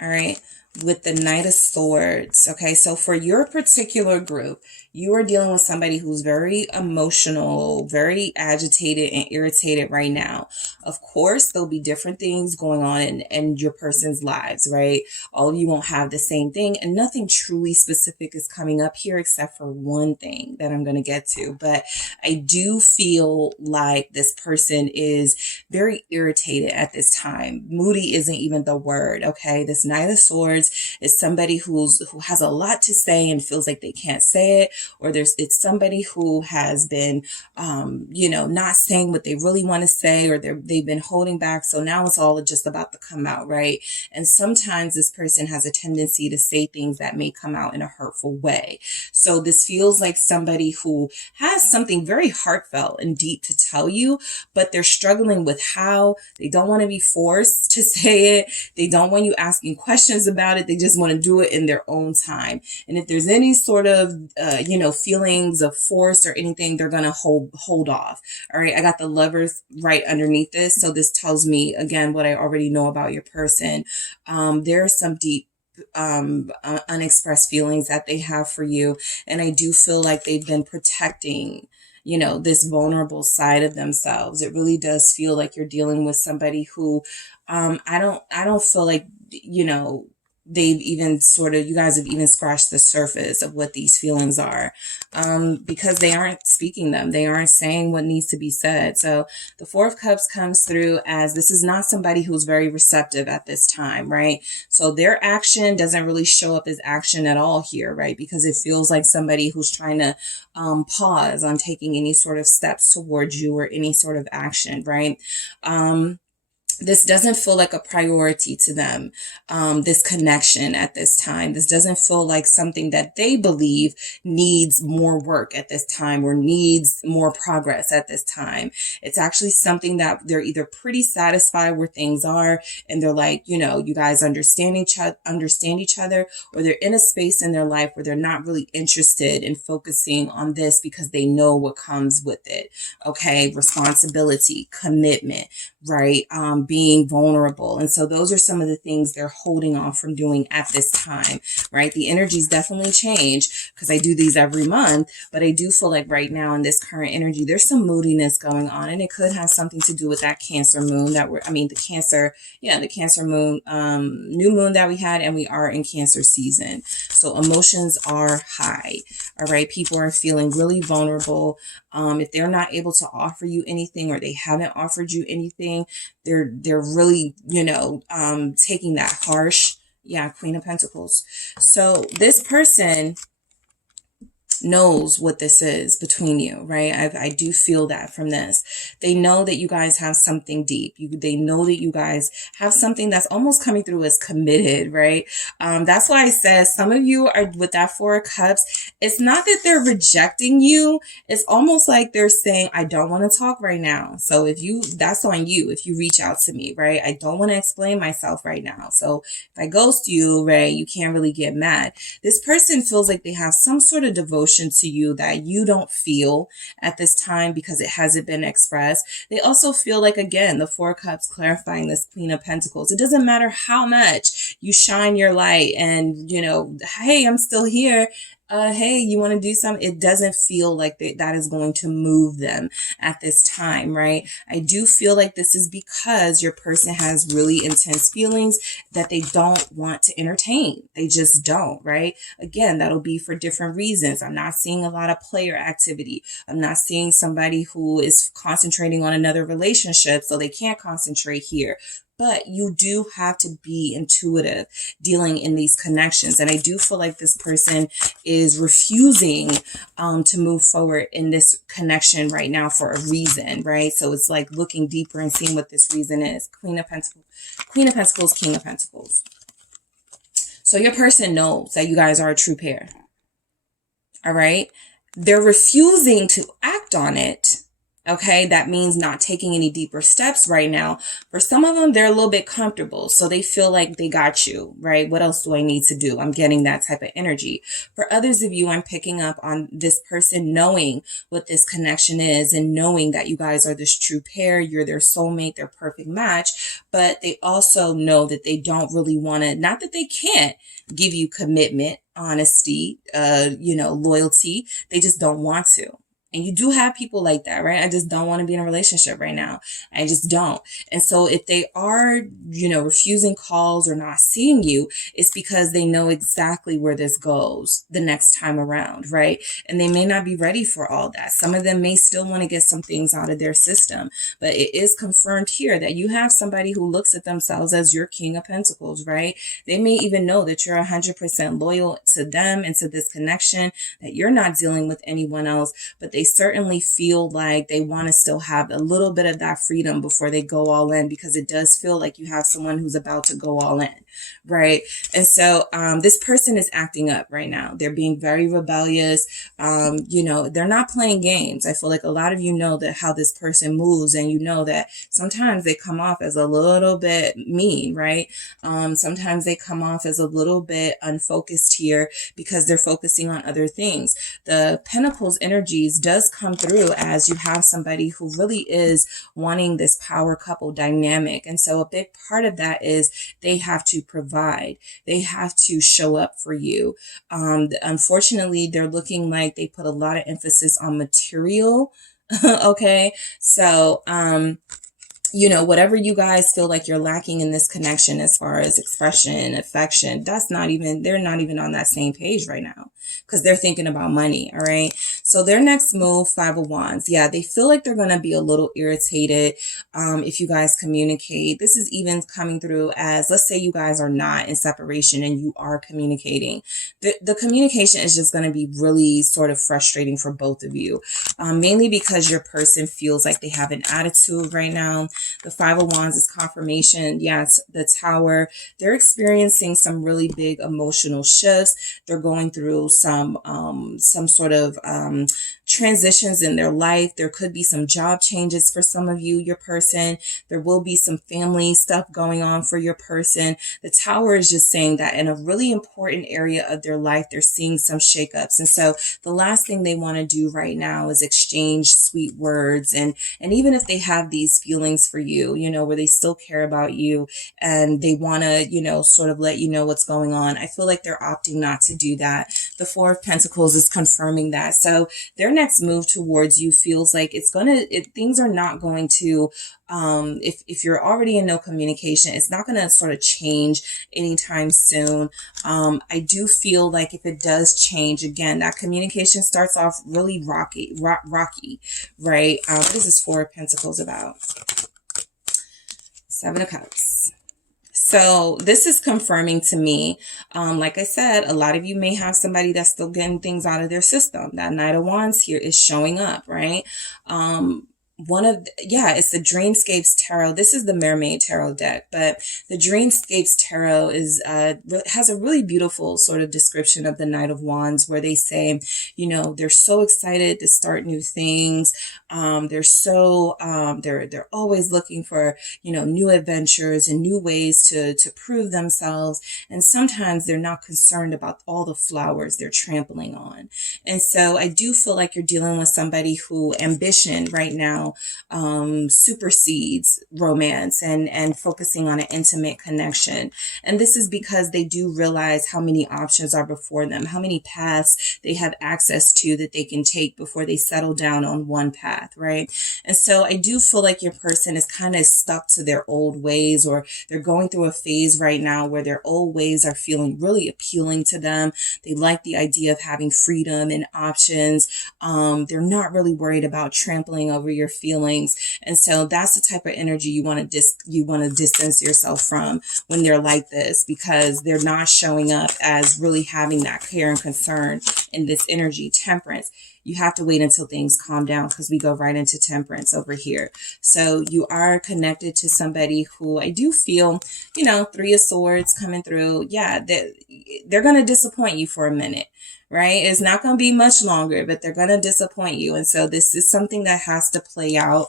All right. With the Knight of Swords. Okay, so for your particular group, you are dealing with somebody who's very emotional, very agitated and irritated right now. Of course, there'll be different things going on in your person's lives, right? All of you won't have the same thing, and nothing truly specific is coming up here except for one thing that I'm going to get to. But I do feel like this person is very irritated at this time. Moody isn't even the word, okay? This Knight of Swords is somebody who has a lot to say and feels like they can't say it, or it's somebody who has been not saying what they really want to say, or they've been holding back, so now it's all just about to come out, right? And sometimes this person has a tendency to say things that may come out in a hurtful way. So this feels like somebody who has something very heartfelt and deep to tell you, but they're struggling with how. They don't want to be forced to say it. They don't want you asking questions about it. They just want to do it in their own time. And if there's any sort of, feelings of force or anything, they're going to hold off. All right. I got the Lovers right underneath this. So this tells me, again, what I already know about your person. There are some deep, unexpressed feelings that they have for you. And I do feel like they've been protecting, this vulnerable side of themselves. It really does feel like you're dealing with somebody who, I don't feel like, you guys have even scratched the surface of what these feelings are, because they aren't speaking them. They aren't saying what needs to be said. So the Four of Cups comes through as this is not somebody who's very receptive at this time, right? So their action doesn't really show up as action at all here, right? Because it feels like somebody who's trying to pause on taking any sort of steps towards you or any sort of action, right? this doesn't feel like a priority to them, this connection at this time. This doesn't feel like something that they believe needs more work at this time or needs more progress at this time. It's actually something that they're either pretty satisfied where things are and they're like, you know, you guys understand each other, or they're in a space in their life where they're not really interested in focusing on this because they know what comes with it. Okay, responsibility, commitment, right? Being vulnerable. And so those are some of the things they're holding off from doing at this time, right? The energies definitely change because I do these every month, but I do feel like right now in this current energy, there's some moodiness going on, and it could have something to do with that Cancer moon the Cancer moon, new moon that we had, and we are in Cancer season. So emotions are high. All right. People are feeling really vulnerable. If they're not able to offer you anything, or they haven't offered you anything, they're really, taking that harsh, Queen of Pentacles. So this person knows what this is between you, right? I do feel that from this. They know that you guys have something deep. They know that you guys have something that's almost coming through as committed, right? That's why I said some of you are with that Four of Cups. It's not that they're rejecting you. It's almost like they're saying, I don't want to talk right now. So that's on you. If you reach out to me, right? I don't want to explain myself right now. So if I ghost you, right, you can't really get mad. This person feels like they have some sort of devotion to you that you don't feel at this time because it hasn't been expressed. They also feel like, again, the Four of Cups clarifying this Queen of Pentacles. It doesn't matter how much you shine your light and, hey, I'm still here. Hey, you want to do something? It doesn't feel like that is going to move them at this time, right? I do feel like this is because your person has really intense feelings that they don't want to entertain. They just don't, right? Again, that'll be for different reasons. I'm not seeing a lot of player activity. I'm not seeing somebody who is concentrating on another relationship, so they can't concentrate here. But you do have to be intuitive dealing in these connections. And I do feel like this person is refusing to move forward in this connection right now for a reason, right? So it's like looking deeper and seeing what this reason is. Queen of Pentacles, King of Pentacles. So your person knows that you guys are a true pair. All right. They're refusing to act on it. Okay, that means not taking any deeper steps right now. For some of them, they're a little bit comfortable. So they feel like they got you, right? What else do I need to do? I'm getting that type of energy. For others of you, I'm picking up on this person knowing what this connection is and knowing that you guys are this true pair. You're their soulmate, their perfect match. But they also know that they don't really want to, not that they can't give you commitment, honesty, loyalty. They just don't want to. And you do have people like that, right? I just don't want to be in a relationship right now. I just don't. And so if they are, refusing calls or not seeing you, it's because they know exactly where this goes the next time around, right? And they may not be ready for all that. Some of them may still want to get some things out of their system, but it is confirmed here that you have somebody who looks at themselves as your King of Pentacles, right? They may even know that you're 100% loyal to them and to this connection, that you're not dealing with anyone else, but they certainly feel like they want to still have a little bit of that freedom before they go all in, because it does feel like you have someone who's about to go all in, right? And so this person is acting up right now. They're being very rebellious. They're not playing games. I feel like a lot of you know that how this person moves, and you know that sometimes they come off as a little bit mean, right? Sometimes they come off as a little bit unfocused here because they're focusing on other things. The Pentacles energies does come through as you have somebody who really is wanting this power couple dynamic. And so a big part of that is they have to provide. They have to show up for you. Unfortunately, they're looking like they put a lot of emphasis on material. Okay. So, whatever you guys feel like you're lacking in this connection as far as expression, affection, they're not even on that same page right now because they're thinking about money. All right. So their next move, Five of Wands. Yeah, they feel like they're going to be a little irritated if you guys communicate. This is even coming through as, let's say you guys are not in separation and you are communicating. The communication is just going to be really sort of frustrating for both of you, mainly because your person feels like they have an attitude right now. The Five of Wands is confirmation. Yes, the Tower, they're experiencing some really big emotional shifts. They're going through some sort of transitions in their life. There could be some job changes for some of you, your person. There will be some family stuff going on for your person. The Tower is just saying that in a really important area of their life, they're seeing some shakeups. And so the last thing they want to do right now is exchange sweet words. And even if they have these feelings for you, you know, where they still care about you and they want to, you know, sort of let you know what's going on, I feel like they're opting not to do that. The Four of Pentacles is confirming that. So their next move towards you feels like things are not going to, if you're already in no communication, it's not going to sort of change anytime soon. I do feel like if it does change, again, that communication starts off really rocky, right? What is this Four of Pentacles about? Seven of Cups. So this is confirming to me, like I said, a lot of you may have somebody that's still getting things out of their system. That Knight of Wands here is showing up, right? It's the Dreamscapes Tarot. This is the Mermaid Tarot deck, but the Dreamscapes Tarot has a really beautiful sort of description of the Knight of Wands, where they say, you know, they're so excited to start new things. They're always looking for, you know, new adventures and new ways to prove themselves. And sometimes they're not concerned about all the flowers they're trampling on. And so I do feel like you're dealing with somebody who ambition right now supersedes romance and focusing on an intimate connection. And this is because they do realize how many options are before them, how many paths they have access to that they can take before they settle down on one path, right? And so I do feel like your person is kind of stuck to their old ways, or they're going through a phase right now where their old ways are feeling really appealing to them. They like the idea of having freedom and options. They're not really worried about trampling over your feelings. And so that's the type of energy you want to distance yourself from when they're like this, because they're not showing up as really having that care and concern in this energy. Temperance. You have to wait until things calm down, because we go right into Temperance over here. So you are connected to somebody who I do feel, you know, Three of Swords coming through. Yeah, they're going to disappoint you for a minute, right? It's not going to be much longer, but they're going to disappoint you. And so this is something that has to play out.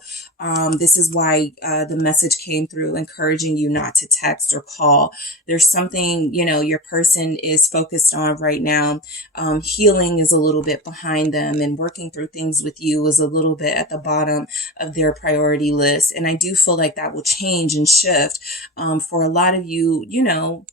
This is why the message came through encouraging you not to text or call. There's something, you know, your person is focused on right now. Healing is a little bit behind them, and working through things with you is a little bit at the bottom of their priority list. And I do feel like that will change and shift for a lot of you, you know,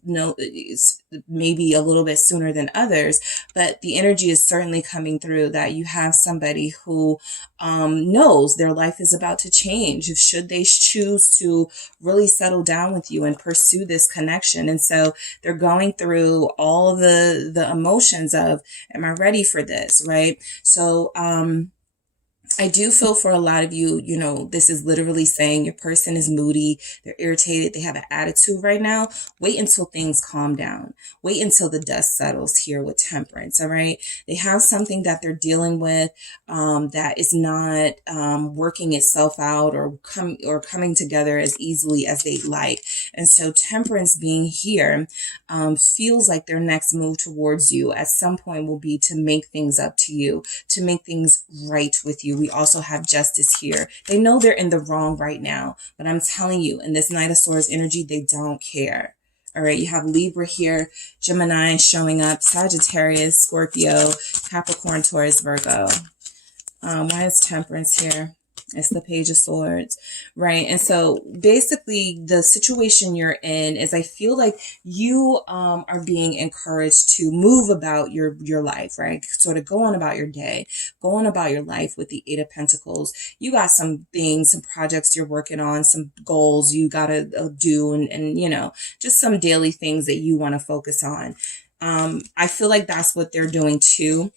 maybe a little bit sooner than others, but the energy is certainly coming through that you have somebody who knows their life is about to change if should they choose to really settle down with you and pursue this connection. And so they're going through all the emotions of, am I ready for this? Right? So, I do feel for a lot of you, you know, this is literally saying your person is moody, they're irritated, they have an attitude right now. Wait until things calm down. Wait until the dust settles here with Temperance, all right? They have something that they're dealing with that is not working itself out or coming together as easily as they'd like. And so Temperance being here feels like their next move towards you at some point will be to make things up to you, to make things right with you. We also have Justice here. They know they're in the wrong right now, but I'm telling you, in this Knight of Swords energy, they don't care. All right, you have Libra here, Gemini showing up, Sagittarius, Scorpio, Capricorn, Taurus, Virgo. Why is Temperance here? It's the Page of Swords, right? And so basically the situation you're in is I feel like you are being encouraged to move about your life, right? Sort of go on about your day, go on about your life with the Eight of Pentacles. You got some things, some projects you're working on, some goals you got to do, and, you know, just some daily things that you want to focus on. I feel like that's what they're doing too.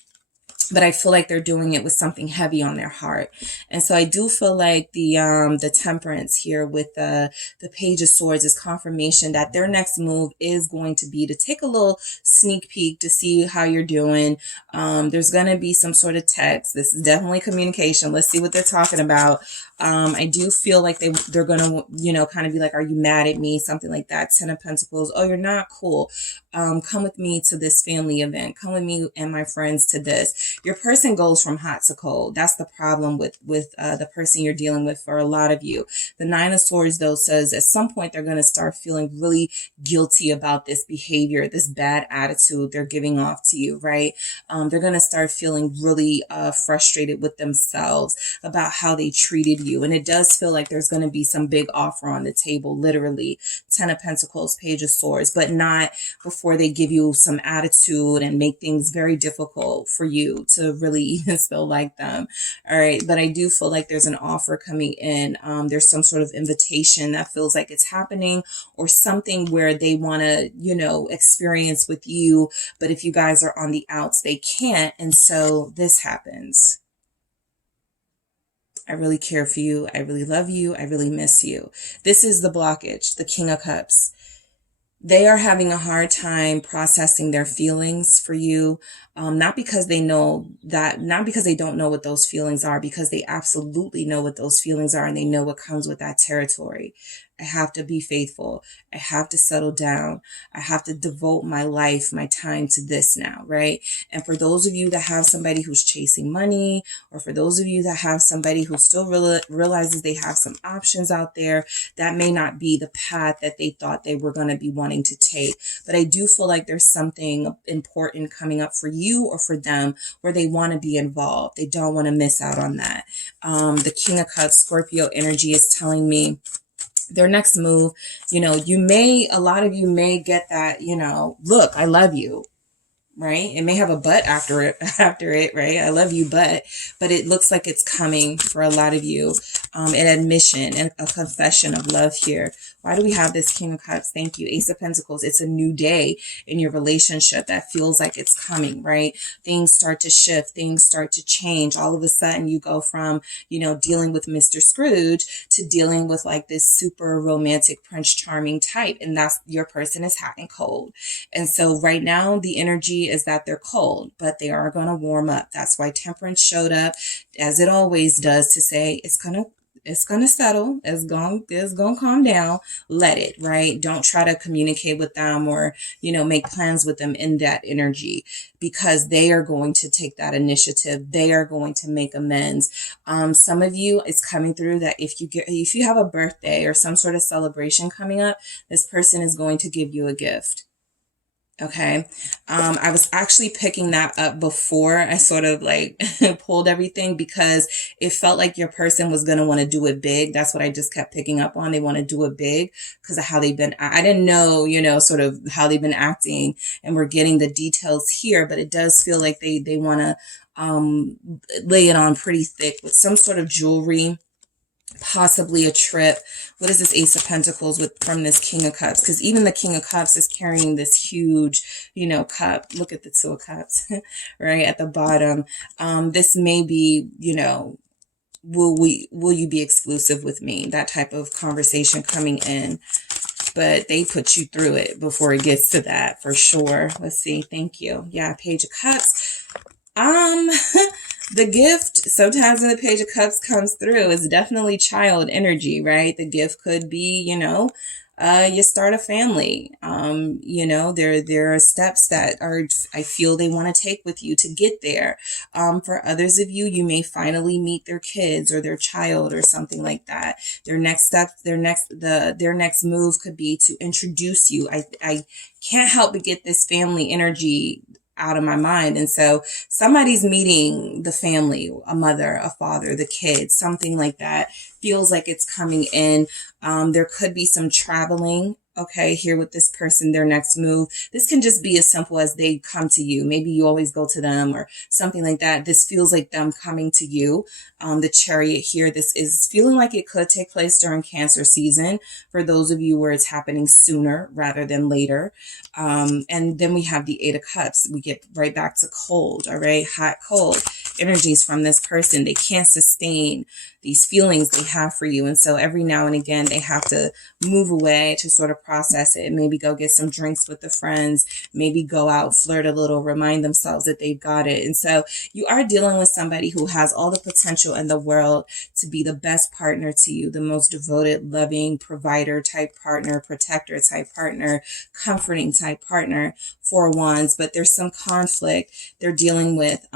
But I feel like they're doing it with something heavy on their heart. And so I do feel like the Temperance here with the Page of Swords is confirmation that their next move is going to be to take a little sneak peek to see how you're doing. There's going to be some sort of text. This is definitely communication. Let's see what they're talking about. I do feel like they're going to, you know, kind of be like, are you mad at me? Something like that. 10 of Pentacles. Oh, you're not cool. Come with me to this family event. Come with me and my friends to this. Your person goes from hot to cold. That's the problem with the person you're dealing with for a lot of you. The 9 of Swords, though, says at some point they're going to start feeling really guilty about this behavior, this bad attitude they're giving off to you, right? They're going to start feeling really frustrated with themselves about how they treated you. And it does feel like there's going to be some big offer on the table, literally. 10 of Pentacles, Page of Swords, but not before they give you some attitude and make things very difficult for you to really even still like them. All right. But I do feel like there's an offer coming in. There's some sort of invitation that feels like it's happening, or something where they want to, you know, experience with you. But if you guys are on the outs, they can't. And so this happens. I really care for you. I really love you. I really miss you. This is the blockage, the King of Cups. They are having a hard time processing their feelings for you. Not because they know that, not because they don't know what those feelings are, because they absolutely know what those feelings are, and they know what comes with that territory. I have to be faithful. I have to settle down. I have to devote my life, my time to this now, right? And for those of you that have somebody who's chasing money, or for those of you that have somebody who still realizes they have some options out there, that may not be the path that they thought they were going to be wanting to take. But I do feel like there's something important coming up for you or for them where they want to be involved. They don't want to miss out on that. The King of Cups, Scorpio energy is telling me their next move, you know, a lot of you may get that, you know, look, I love you, right? It may have a but after it, right? I love you, but it looks like it's coming for a lot of you. An admission and a confession of love here. Why do we have this King of Cups? Thank you. Ace of Pentacles. It's a new day in your relationship that feels like it's coming, right? Things start to shift. Things start to change. All of a sudden you go from, you know, dealing with Mr. Scrooge to dealing with like this super romantic Prince Charming type. And that's, your person is hot and cold. And so right now the energy is that they're cold, but they are going to warm up. That's why Temperance showed up, as it always does, to say it's going to settle. It's going to calm down. Let it, right? Don't try to communicate with them or, you know, make plans with them in that energy, because they are going to take that initiative. They are going to make amends. Some of you, it's coming through that if you have a birthday or some sort of celebration coming up, this person is going to give you a gift. Okay. I was actually picking that up before I sort of like pulled everything, because it felt like your person was going to want to do it big. That's what I just kept picking up on. They want to do it big because of how they've been. I didn't know, you know, sort of how they've been acting, and we're getting the details here, but it does feel like they want to, lay it on pretty thick with some sort of jewelry, possibly a trip. What is this Ace of Pentacles from this King of Cups? Because even the King of Cups is carrying this huge, you know, cup. Look at the Two of Cups right at the bottom. This may be, you know, will you be exclusive with me? That type of conversation coming in. But they put you through it before it gets to that, for sure. Let's see. Thank you. Yeah, Page of Cups. The gift, sometimes when the Page of Cups comes through, is definitely child energy, right? The gift could be, you know, you start a family. You know, there are steps that I feel they want to take with you to get there. For others of you, you may finally meet their kids or their child or something like that. Their next step, their next move could be to introduce you. I can't help but get this family energy out of my mind. And so somebody's meeting the family, a mother, a father, the kids, something like that feels like it's coming in. There could be some traveling. Okay, here with this person, their next move. This can just be as simple as they come to you. Maybe you always go to them or something like that. This feels like them coming to you. The Chariot here, this is feeling like it could take place during Cancer season for those of you where it's happening sooner rather than later. And then we have the Eight of Cups. We get right back to cold, all right? Hot, cold energies from this person. They can't sustain these feelings they have for you. And so every now and again, they have to move away to sort of process it. Maybe go get some drinks with the friends, maybe go out, flirt a little, remind themselves that they've got it. And so you are dealing with somebody who has all the potential in the world to be the best partner to you, the most devoted, loving, provider type partner, protector type partner, comforting type partner. Four of Wands, but there's some conflict they're dealing with,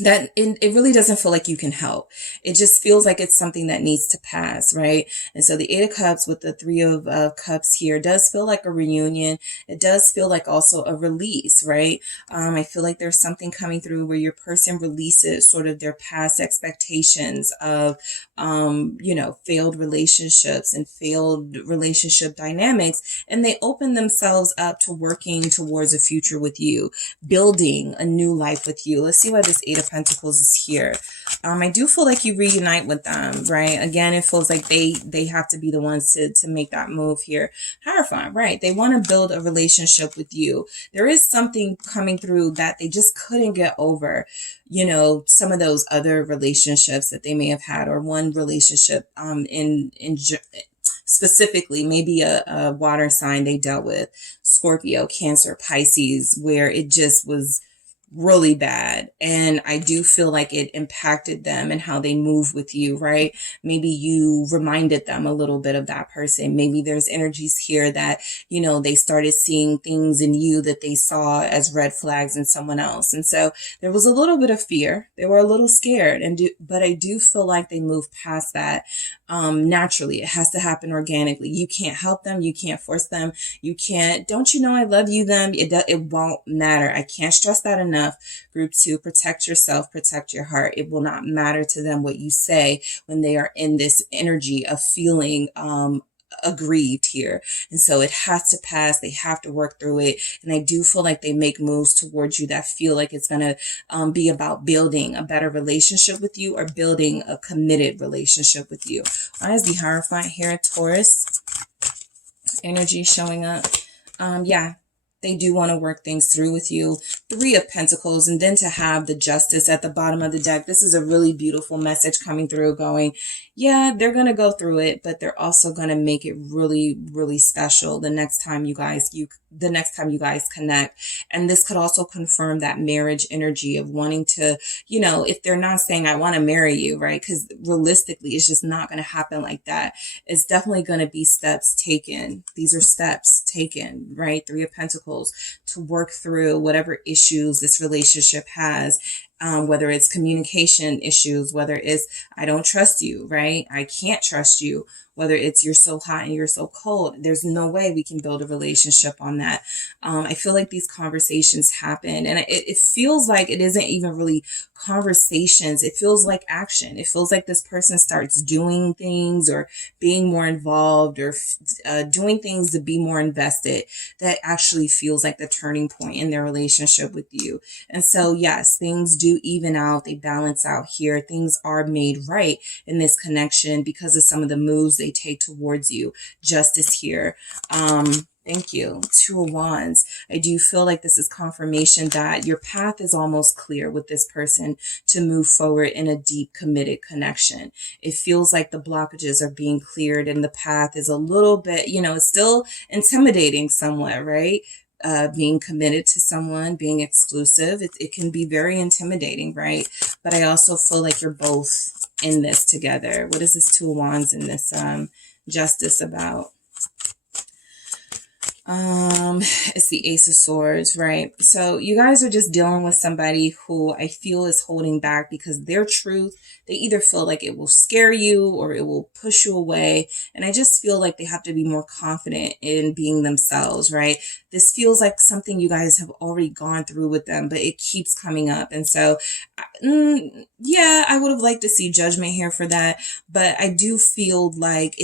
that it really doesn't feel like you can help. It just feels like it's something that needs to pass, right? And so the Eight of Cups with the Three of Cups here does feel like a reunion. It does feel like also a release, right? I feel like there's something coming through where your person releases sort of their past expectations of, you know, failed relationships and failed relationship dynamics, and they open themselves up to working towards a future with you, building a new life with you. Let's see why this Eight of Pentacles is here. I do feel like you reunite with them, right? Again, it feels like they have to be the ones to make that move here. Hierophant, right? They want to build a relationship with you. There is something coming through that they just couldn't get over. You know, some of those other relationships that they may have had, or one relationship specifically, maybe a water sign they dealt with, Scorpio, Cancer, Pisces, where it just was really bad. And I do feel like it impacted them and how they move with you, right? Maybe you reminded them a little bit of that person. Maybe there's energies here that, you know, they started seeing things in you that they saw as red flags in someone else. And so there was a little bit of fear. They were a little scared, but I do feel like they moved past that. Naturally, it has to happen organically. You can't help them. You can't force them. You can't, don't you know I love you, them. It won't matter. I can't stress that enough. Group 2, protect yourself, protect your heart. It will not matter to them what you say when they are in this energy of feeling aggrieved here. And so it has to pass. They have to work through it. And I do feel like they make moves towards you that feel like it's going to be about building a better relationship with you, or building a committed relationship with you. Why is the Hierophant here? Taurus energy showing up. Yeah. They do want to work things through with you. Three of Pentacles, and then to have the Justice at the bottom of the deck. This is a really beautiful message coming through, going, yeah, they're going to go through it, but they're also going to make it really, really special the next time you guys connect. And this could also confirm that marriage energy of wanting to, you know, if they're not saying, I want to marry you, right? Because realistically, it's just not going to happen like that. It's definitely going to be steps taken. These are steps taken, right? Three of Pentacles, to work through whatever issues this relationship has. Whether it's communication issues, whether it's, I don't trust you, right? I can't trust you. Whether it's, you're so hot and you're so cold. There's no way we can build a relationship on that. I feel like these conversations happen, and it feels like it isn't even really conversations. It feels like action. It feels like this person starts doing things, or being more involved, or doing things to be more invested. That actually feels like the turning point in their relationship with you. And so, yes, things do even out. They balance out here. Things are made right in this connection because of some of the moves they take towards you. Justice here. Thank you. Two of Wands. I do feel like this is confirmation that your path is almost clear with this person to move forward in a deep, committed connection. It feels like the blockages are being cleared, and the path is a little bit, you know, it's still intimidating somewhat, right? Being committed to someone, being exclusive, it can be very intimidating, right? But I also feel like you're both in this together. What is this Two of Wands in this Justice about? It's the Ace of Swords, right? So you guys are just dealing with somebody who I feel is holding back because their truth, they either feel like it will scare you or it will push you away. And I just feel like they have to be more confident in being themselves, right? This feels like something you guys have already gone through with them, but it keeps coming up. And so, yeah, I would have liked to see judgment here for that. But I do feel like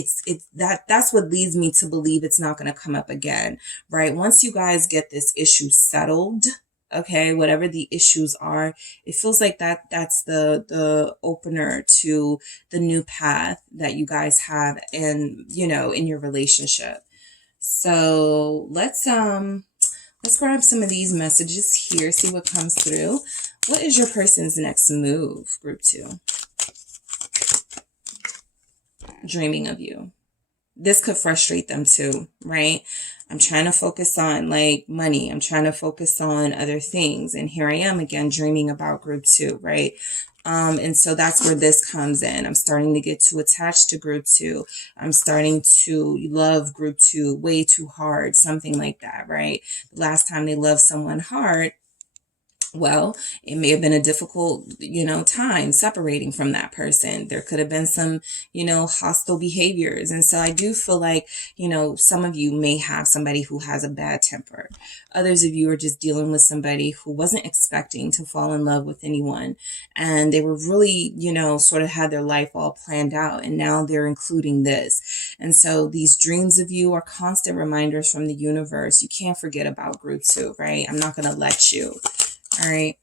that's what leads me to believe it's not going to come up again, right? Once you guys get this issue settled, okay, whatever the issues are, it feels like that's the opener to the new path that you guys have in, you know, in your relationship. So let's grab some of these messages here, see what comes through. What is your person's next move, Group 2? Dreaming of you. this could frustrate them too, right? I'm trying to focus on like money. I'm trying to focus on other things. And here I am again, dreaming about group 2, right? And so that's where this comes in. I'm starting to get too attached to group 2. I'm starting to love group 2 way too hard, something like that, right? The last time they loved someone hard, well, it may have been a difficult, time separating from that person. There could have been some, hostile behaviors. And so I do feel like, some of you may have somebody who has a bad temper. Others of you are just dealing with somebody who wasn't expecting to fall in love with anyone. And they were really, sort of had their life all planned out. And now they're including this. And so these dreams of you are constant reminders from the universe. You can't forget about group 2, right? I'm not going to let you. All right.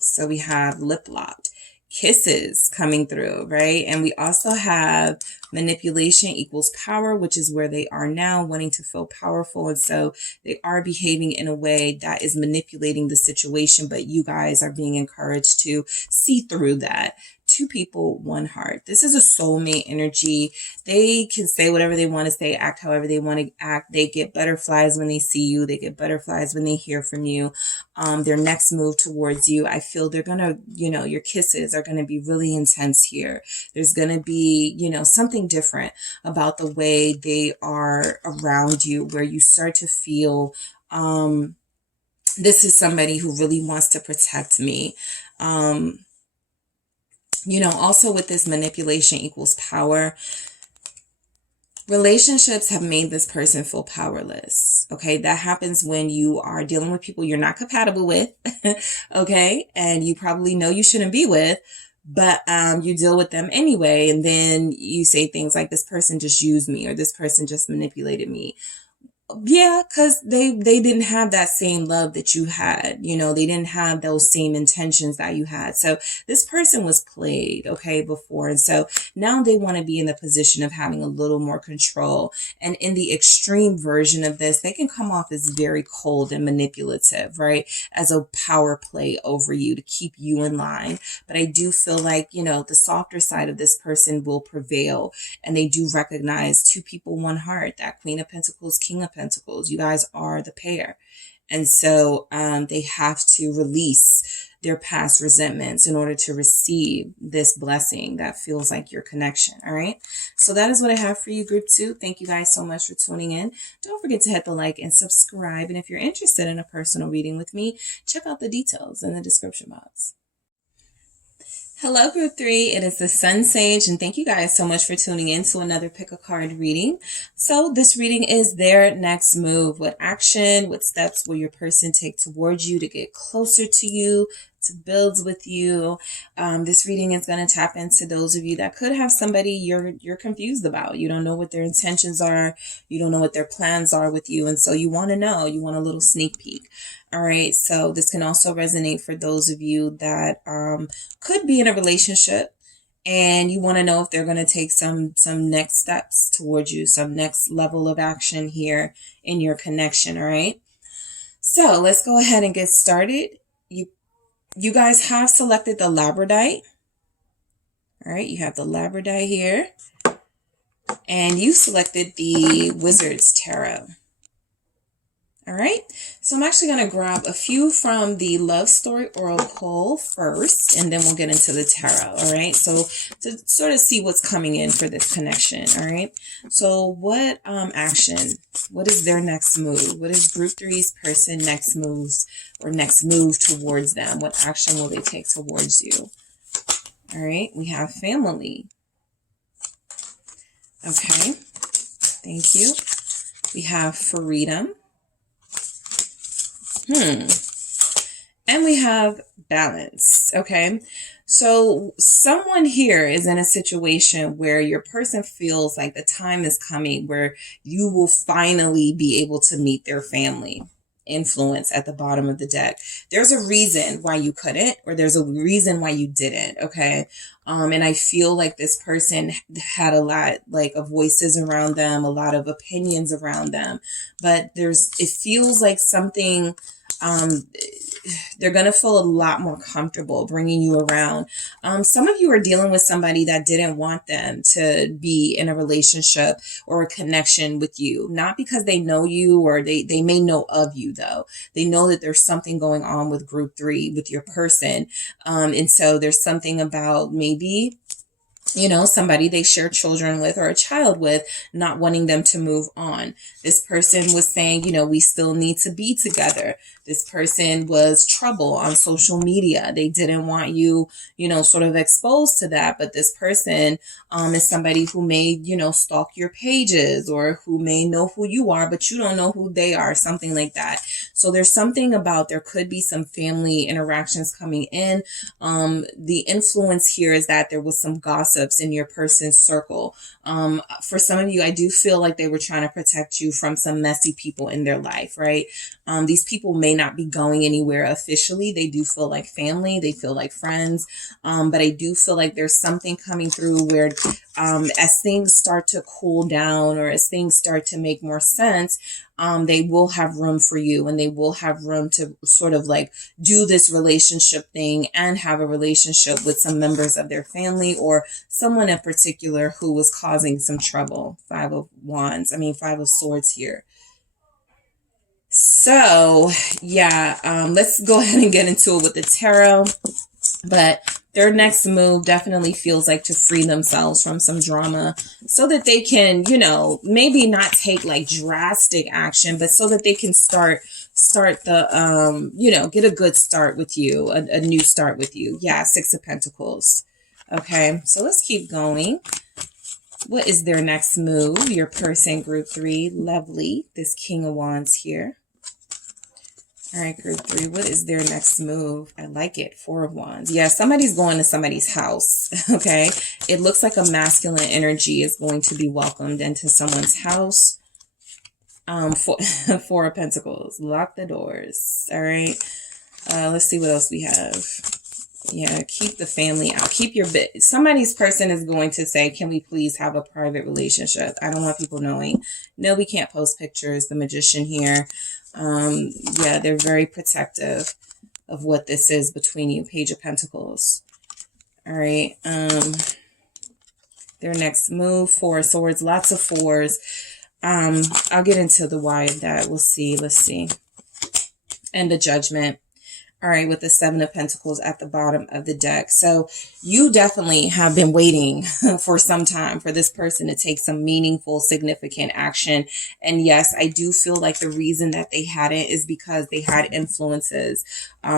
So we have lip locked, kisses coming through, right? And we also have manipulation equals power, which is where they are now, wanting to feel powerful. And so they are behaving in a way that is manipulating the situation, but you guys are being encouraged to see through that. 2 people, 1 heart. This is a soulmate energy. They can say whatever they want to say, act however they want to act. They get butterflies when they see you. They get butterflies when they hear from you. Their next move towards you, I feel they're going to, your kisses are going to be really intense here. There's going to be, something different about the way they are around you, where you start to feel, this is somebody who really wants to protect me. Also with this manipulation equals power, relationships have made this person feel powerless. Okay. That happens when you are dealing with people you're not compatible with. Okay. And you probably know you shouldn't be with, but you deal with them anyway. And then you say things like, this person just used me, or this person just manipulated me. Yeah, because they didn't have that same love that you had. They didn't have those same intentions that you had. So this person was played, okay, before. And so now they want to be in the position of having a little more control. And in the extreme version of this, they can come off as very cold and manipulative, right? As a power play over you to keep you in line. But I do feel like, the softer side of this person will prevail. And they do recognize 2 people, 1 heart, that Queen of Pentacles, King of Pentacles. You guys are the pair. And so they have to release their past resentments in order to receive this blessing that feels like your connection. All right. So that is what I have for you, group 2. Thank you guys so much for tuning in. Don't forget to hit the like and subscribe. And if you're interested in a personal reading with me, check out the details in the description box. Hello, group 3. It is the SunSage, and thank you guys so much for tuning in to another pick a card reading. So this reading is their next move. What action, what steps will your person take towards you to get closer to you, to build with you? This reading is going to tap into those of you that could have somebody you're confused about. You don't know what their intentions are. You don't know what their plans are with you. And so you want to know, you want a little sneak peek. All right. So this can also resonate for those of you that could be in a relationship and you want to know if they're going to take some next steps towards you, some next level of action here in your connection. All right. So let's go ahead and get started. You guys have selected the labradorite. All right. You have the labradorite here and you selected the Wizard's Tarot. All right, so I'm actually going to grab a few from the Love Story Oracle first, and then we'll get into the tarot. All right, so to sort of see what's coming in for this connection. All right, so what action? What is their next move? What is group 3's person next moves or next move towards them? What action will they take towards you? All right, we have family. Okay, thank you. We have freedom. And we have balance. Okay. So someone here is in a situation where your person feels like the time is coming where you will finally be able to meet their family. Influence at the bottom of the deck. There's a reason why you couldn't, or there's a reason why you didn't. Okay. And I feel like this person had a lot of voices around them, a lot of opinions around them, but it feels like something They're going to feel a lot more comfortable bringing you around. Some of you are dealing with somebody that didn't want them to be in a relationship or a connection with you. Not because they know you, or they may know of you, though. They know that there's something going on with group 3, with your person. And so there's something about maybe, you know, somebody they share children with or a child with, not wanting them to move on. This person was saying, you know, we still need to be together. This person was trouble on social media. They didn't want you, you know, sort of exposed to that. But this person is somebody who may, you know, stalk your pages, or who may know who you are, but you don't know who they are, something like that. So there's something about, there could be some family interactions coming in. The influence here is that there was some gossips in your person's circle. For some of you, I do feel like they were trying to protect you from some messy people in their life, right? These people may not be going anywhere officially. They do feel like family. They feel like friends. But I do feel like there's something coming through where as things start to cool down, or as things start to make more sense, they will have room for you, and they will have room to sort of like do this relationship thing and have a relationship with some members of their family, or someone in particular who was causing some trouble. 5 of Wands, 5 of Swords here. So yeah, let's go ahead and get into it with the tarot. But their next move definitely feels like to free themselves from some drama, so that they can, you know, maybe not take like drastic action, but so that they can start the, you know, get a good start with you, a new start with you. Yeah, 6 of Pentacles. Okay, so let's keep going. What is their next move? Your person, group 3. Lovely. This King of Wands here. All right, group 3, what is their next move? I like it. 4 of Wands. Yeah, somebody's going to somebody's house, okay? It looks like a masculine energy is going to be welcomed into someone's house. 4 of Pentacles. Lock the doors, all right? Let's see what else we have. Yeah, keep the family out. Keep your bit. Somebody's person is going to say, can we please have a private relationship? I don't want people knowing. No, we can't post pictures. The Magician here. Yeah, they're very protective of what this is between you. Page of Pentacles. All right. Their next move, 4 of Swords, lots of 4s. I'll get into the why of that. We'll see. Let's see. And the Judgment. All right, with the 7 of Pentacles at the bottom of the deck. So you definitely have been waiting for some time for this person to take some meaningful, significant action. And yes, I do feel like the reason that they hadn't is because they had influences.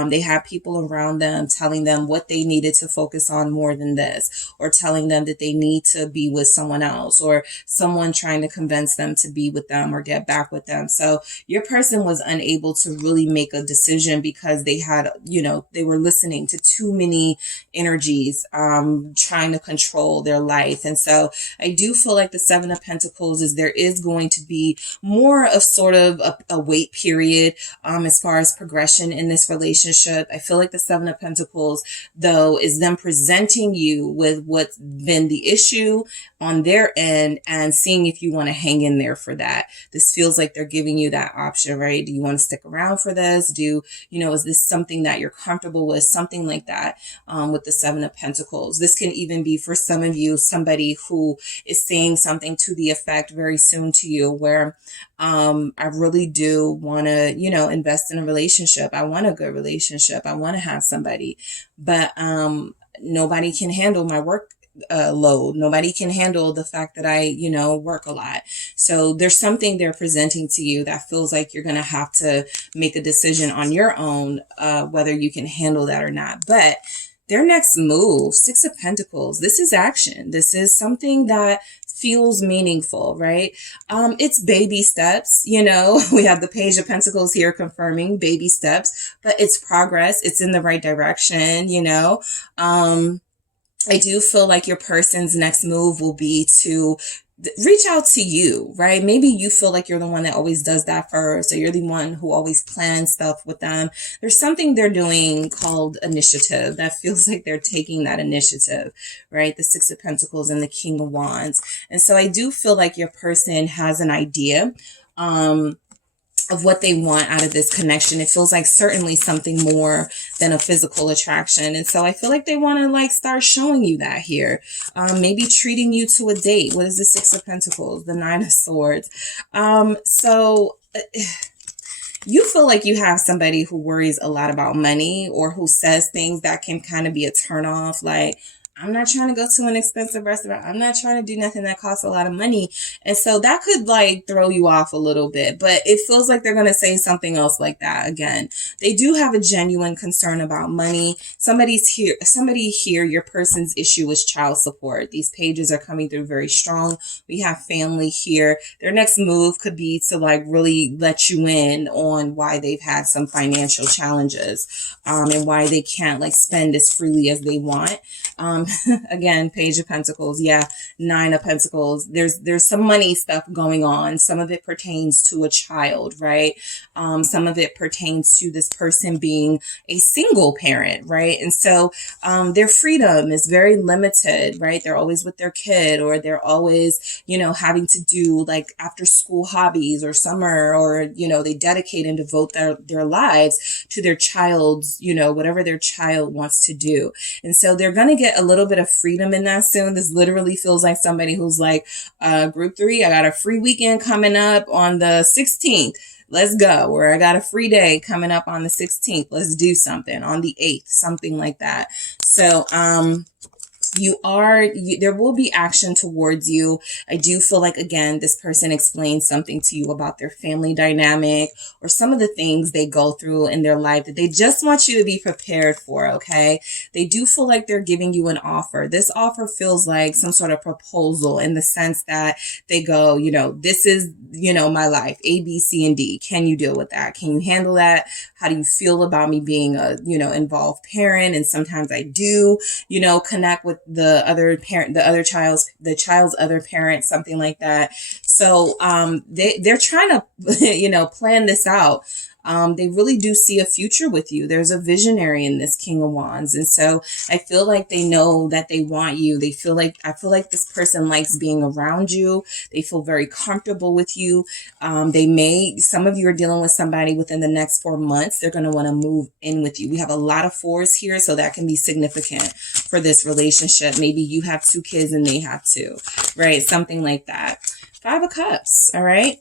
They had people around them telling them what they needed to focus on more than this, or telling them that they need to be with someone else, or someone trying to convince them to be with them or get back with them. So your person was unable to really make a decision because they had, you know, they were listening to too many energies, trying to control their life. And so I do feel like the 7 of Pentacles is there is going to be more of sort of a wait period, as far as progression in this relationship. I feel like the 7 of Pentacles, though, is them presenting you with what's been the issue on their end and seeing if you want to hang in there for that. This feels like they're giving you that option, right? Do you want to stick around for this? You know, is this something that you're comfortable with? Something like that, with the 7 of Pentacles. This can even be for some of you, somebody who is saying something to the effect very soon to you where, I really do want to, you know, invest in a relationship. I want a good relationship. I want to have somebody, but, nobody can handle my work load. Nobody can handle the fact that I, you know, work a lot. So there's something they're presenting to you that feels like you're going to have to make a decision on your own, whether you can handle that or not. But their next move, 6 of Pentacles, this is action. This is something that feels meaningful, right? It's baby steps, you know, we have the Page of Pentacles here confirming baby steps, but it's progress. It's in the right direction, you know. I do feel like your person's next move will be to reach out to you, right? Maybe you feel like you're the one that always does that first, or you're the one who always plans stuff with them. There's something they're doing called initiative that feels like they're taking that initiative, right? The 6 of Pentacles and the King of Wands. And so I do feel like your person has an idea. of what they want out of this connection. It feels like certainly something more than a physical attraction. And so I feel like they want to like start showing you that here. Maybe treating you to a date. What is the Six of Pentacles? The Nine of Swords. You feel like you have somebody who worries a lot about money, or who says things that can kind of be a turnoff. Like, I'm not trying to go to an expensive restaurant. I'm not trying to do nothing that costs a lot of money. And so that could like throw you off a little bit, but it feels like they're going to say something else like that again. They do have a genuine concern about money. Somebody here, your person's issue is child support. These pages are coming through very strong. We have family here. Their next move could be to like really let you in on why they've had some financial challenges, and why they can't like spend as freely as they want. Again, Page of Pentacles. Yeah. Nine of Pentacles. There's some money stuff going on. Some of it pertains to a child, right? Some of it pertains to this person being a single parent, right? And so, their freedom is very limited, right? They're always with their kid, or they're always, you know, having to do like after school hobbies or summer, or, you know, they dedicate and devote their lives to their child's, you know, whatever their child wants to do. And so they're going to get a little bit of freedom in that soon. This literally feels like somebody who's like, group 3, I got a free weekend coming up on the 16th. Let's go. Or I got a free day coming up on the 16th. Let's do something on the 8th, something like that. So, there will be action towards you. I do feel like, again, this person explains something to you about their family dynamic, or some of the things they go through in their life that they just want you to be prepared for. Okay. They do feel like they're giving you an offer. This offer feels like some sort of proposal, in the sense that they go, you know, this is, you know, my life, A, B, C, and D. Can you deal with that? Can you handle that? How do you feel about me being a, you know, involved parent? And sometimes I do, you know, connect with the other parent, the child's other parent, something like that. So, they're trying to, you know, plan this out. They really do see a future with you. There's a visionary in this King of Wands. And so I feel like they know that they want you. I feel like this person likes being around you. They feel very comfortable with you. Some of you are dealing with somebody within the next 4 months. They're going to want to move in with you. We have a lot of 4s here, so that can be significant for this relationship. Maybe you have 2 kids and they have 2, right? Something like that. 5 of Cups. All right.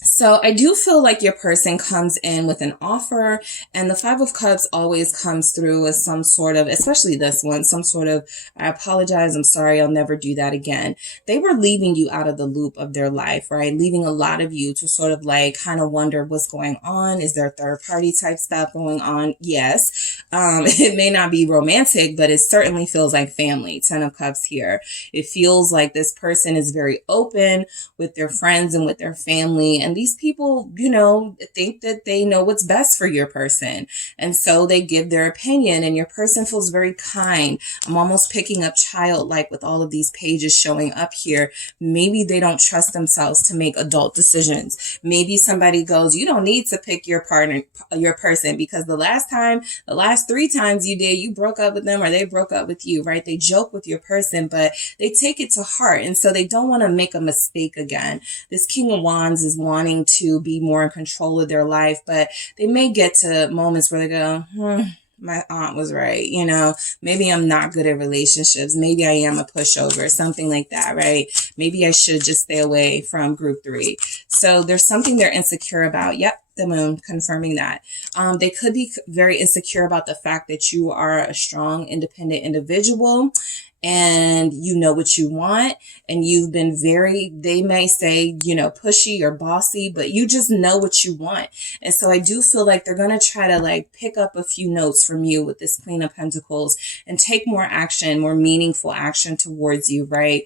So I do feel like your person comes in with an offer, and the 5 of Cups always comes through as some sort of, especially this one, some sort of, I apologize, I'm sorry, I'll never do that again. They were leaving you out of the loop of their life, right? Leaving a lot of you to sort of like kind of wonder what's going on. Is there third party type stuff going on? Yes. It may not be romantic, but it certainly feels like family. 10 of Cups here. It feels like this person is very open with their friends and with their family. And these people, you know, think that they know what's best for your person. And so they give their opinion, and your person feels very kind. I'm almost picking up childlike with all of these pages showing up here. Maybe they don't trust themselves to make adult decisions. Maybe somebody goes, you don't need to pick your partner, your person, because the last 3 times you did, you broke up with them or they broke up with you, right? They joke with your person, but they take it to heart. And so they don't want to make a mistake again. This King of Wands is wanting to be more in control of their life, but they may get to moments where they go, my aunt was right. You know, maybe I'm not good at relationships. Maybe I am a pushover, something like that, right? Maybe I should just stay away from group 3. So there's something they're insecure about. Yep. The moon confirming that. They could be very insecure about the fact that you are a strong, independent individual, and you know what you want, and you've been they may say, you know, pushy or bossy, but you just know what you want. And so I do feel like they're going to try to like pick up a few notes from you with this Queen of Pentacles and take more action, more meaningful action towards you, right?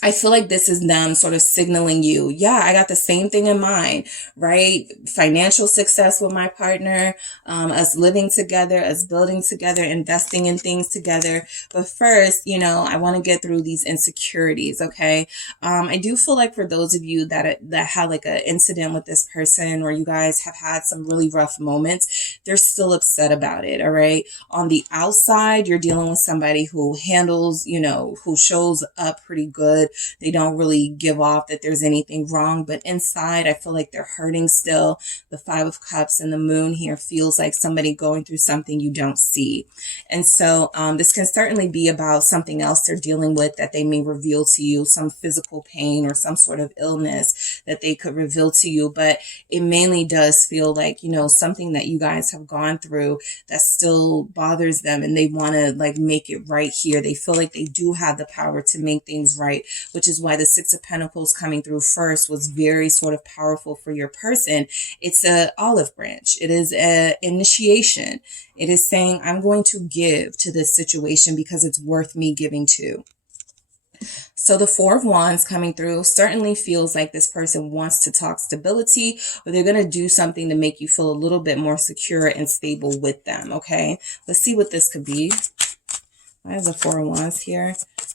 I feel like this is them sort of signaling you, yeah, I got the same thing in mind, right? Financial success with my partner, us living together, us building together, investing in things together. But first, you know, I want to get through these insecurities, okay? I do feel like for those of you that had like an incident with this person, or you guys have had some really rough moments, they're still upset about it, all right? On the outside, you're dealing with somebody who handles, you know, who shows up pretty good, good. They don't really give off that there's anything wrong, but inside I feel like they're hurting still. The Five of Cups and the Moon here feels like somebody going through something you don't see. And so this can certainly be about something else they're dealing with that they may reveal to you, some physical pain or some sort of illness that they could reveal to you. But it mainly does feel like, you know, something that you guys have gone through that still bothers them, and they want to like make it right here. They feel like they do have the power to make things right, which is why the Six of Pentacles coming through first was very sort of powerful for your person. It's a olive branch. It is an initiation. It is saying, I'm going to give to this situation because it's worth me giving to. So the Four of Wands coming through certainly feels like this person wants to talk stability, or they're going to do something to make you feel a little bit more secure and stable with them. Okay, let's see what this could be. Why is the Four of Wands here?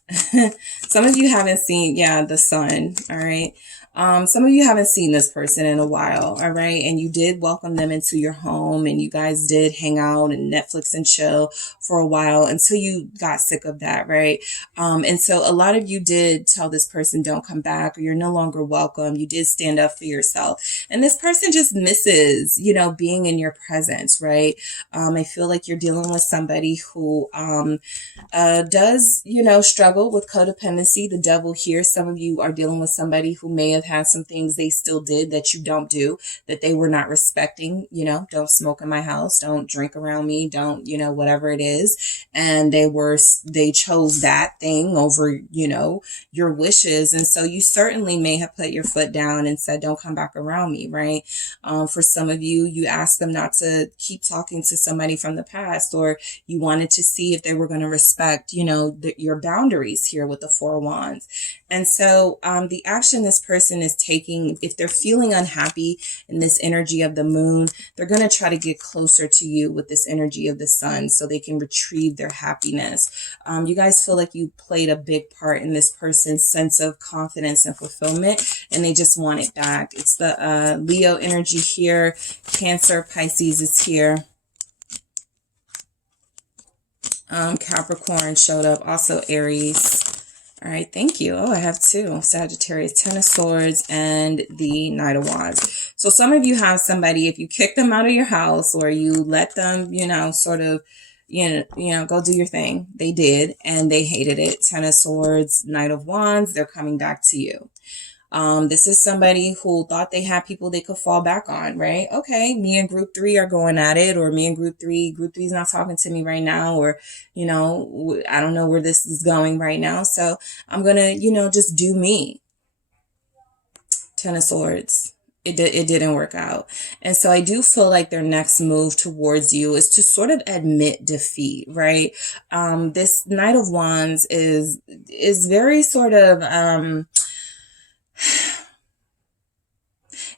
Some of you haven't seen, the Sun. All right. Some of you haven't seen this person in a while, all right? And you did welcome them into your home, and you guys did hang out and Netflix and chill for a while until you got sick of that, right? And so a lot of you did tell this person, don't come back, or you're no longer welcome. You did stand up for yourself. And this person just misses, you know, being in your presence, right? I feel like you're dealing with somebody who does, you know, struggle with codependency. The Devil here. Some of you are dealing with somebody who may have had some things they still did that you don't do, that they were not respecting. You know, don't smoke in my house, don't drink around me, don't, you know, whatever it is. And they chose that thing over, you know, your wishes. And so you certainly may have put your foot down and said, don't come back around me, right? For some of you, you asked them not to keep talking to somebody from the past, or you wanted to see if they were going to respect, you know, your boundaries here with the Four of Wands. And so the action this person is taking, if they're feeling unhappy in this energy of the Moon, they're going to try to get closer to you with this energy of the Sun so they can retrieve their happiness. You guys feel like you played a big part in this person's sense of confidence and fulfillment, and they just want it back. It's the Leo energy here. Cancer, Pisces is here. Capricorn showed up, also Aries. All right, thank you. Oh, I have two. Sagittarius, Ten of Swords, and the Knight of Wands. So some of you have somebody, if you kick them out of your house or you let them, you know, sort of, you know, go do your thing. They did, and they hated it. Ten of Swords, Knight of Wands, they're coming back to you. This is somebody who thought they had people they could fall back on, right? Okay, me and group 3 are going at it, or me and group 3 is not talking to me right now, or, you know, I don't know where this is going right now. So I'm going to, you know, just do me. Ten of Swords. It didn't work out. And so I do feel like their next move towards you is to sort of admit defeat, right? This Knight of Wands is very sort of,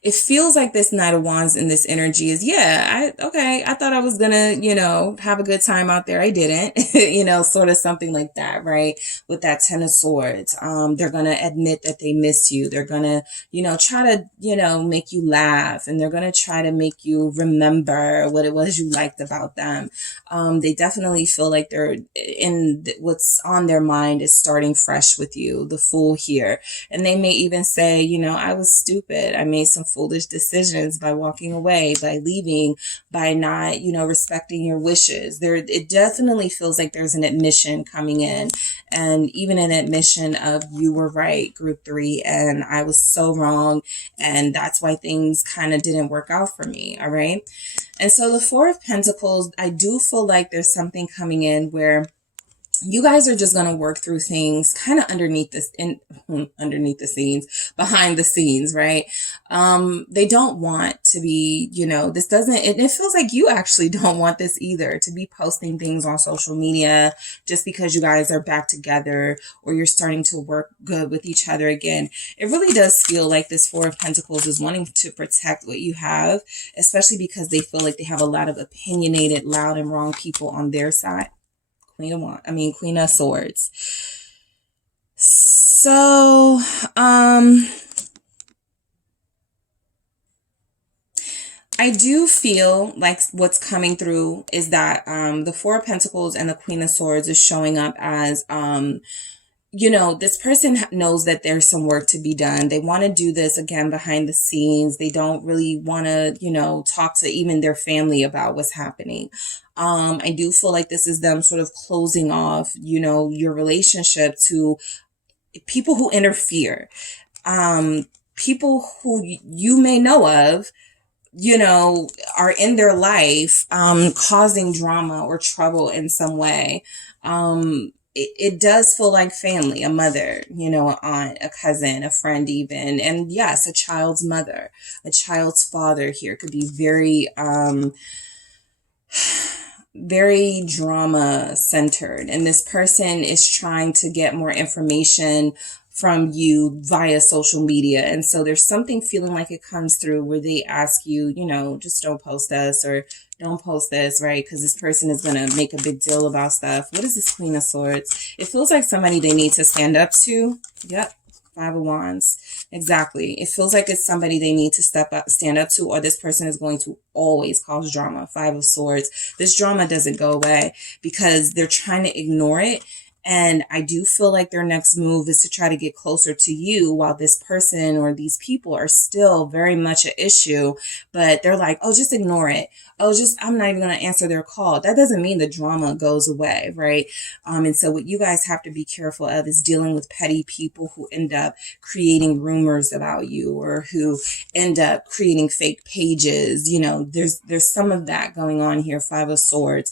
it feels like this Knight of Wands in this energy is, I thought I was gonna, you know, have a good time out there. I didn't, you know, sort of something like that, right? With that Ten of Swords. They're gonna admit that they miss you. They're gonna, you know, try to, you know, make you laugh, and they're gonna try to make you remember what it was you liked about them. They definitely feel like they're what's on their mind is starting fresh with you, the Fool here. And they may even say, you know, I was stupid. I made some foolish decisions by walking away, by leaving, by not, you know, respecting your wishes. It definitely feels like there's an admission coming in, and even an admission of, you were right, group 3, and I was so wrong, and that's why things kind of didn't work out for me. All right. And so the Four of Pentacles, I do feel like there's something coming in where you guys are just going to work through things kind of underneath the scenes, behind the scenes, right? They don't want to be, you know, this doesn't, it feels like you actually don't want this either, to be posting things on social media just because you guys are back together, or you're starting to work good with each other again. It really does feel like this Four of Pentacles is wanting to protect what you have, especially because they feel like they have a lot of opinionated, loud, and wrong people on their side. Queen of Swords. So, I do feel like what's coming through is that the Four of Pentacles and the Queen of Swords is showing up as you know, this person knows that there's some work to be done. They want to do this again behind the scenes. They don't really want to, you know, talk to even their family about what's happening. I do feel like this is them sort of closing off, you know, your relationship to people who interfere. People who you may know of, you know, are in their life, causing drama or trouble in some way. It does feel like family, a mother, you know, an aunt, a cousin, a friend even. And yes, a child's mother, a child's father here could be very, very drama centered. And this person is trying to get more information from you via social media. And so there's something feeling like it comes through where they ask you, you know, just don't post this or don't post this, right? Because this person is going to make a big deal about stuff. What is this Queen of Swords? It feels like somebody they need to stand up to. Yep. Five of Wands. Exactly. It feels like it's somebody they need to stand up to, or this person is going to always cause drama. Five of Swords. This drama doesn't go away because they're trying to ignore it. And I do feel like their next move is to try to get closer to you while this person or these people are still very much an issue, but they're like, oh, just ignore it. Oh, I'm not even going to answer their call. That doesn't mean the drama goes away, right? And so what you guys have to be careful of is dealing with petty people who end up creating rumors about you or who end up creating fake pages. You know, there's some of that going on here. Five of Swords.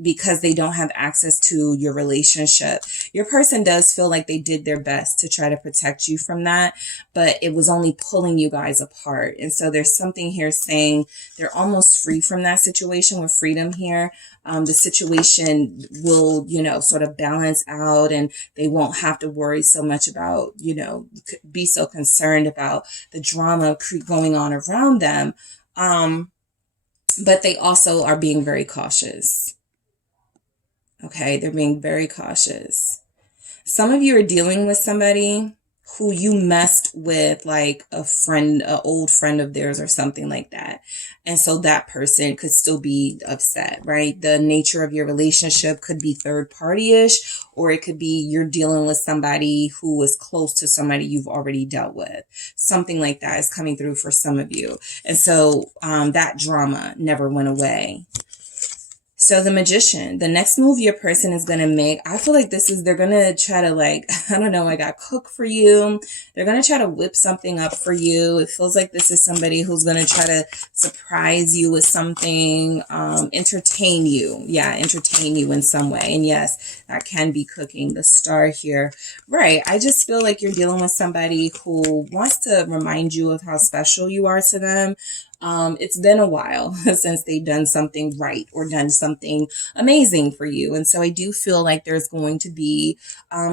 Because they don't have access to your relationship. Your person does feel like they did their best to try to protect you from that, but it was only pulling you guys apart. And so there's something here saying they're almost free from that situation with freedom here. The situation will, you know, sort of balance out and they won't have to worry so much about, you know, be so concerned about the drama going on around them. But they also are being very cautious. Okay, they're being very cautious. Some of you are dealing with somebody who you messed with, like a friend, an old friend of theirs or something like that. And so that person could still be upset, right? The nature of your relationship could be third party-ish, or it could be you're dealing with somebody who is close to somebody you've already dealt with. Something like that is coming through for some of you. And so that drama never went away. So the Magician, the next move your person is going to make, I feel like they're going to try to like, I don't know, cook for you. They're going to try to whip something up for you. It feels like this is somebody who's going to try to surprise you with something, entertain you. Yeah, entertain you in some way. And yes, that can be cooking. The Star here. Right. I just feel like you're dealing with somebody who wants to remind you of how special you are to them. It's been a while since they've done something right or done something amazing for you. And so I do feel like there's going to be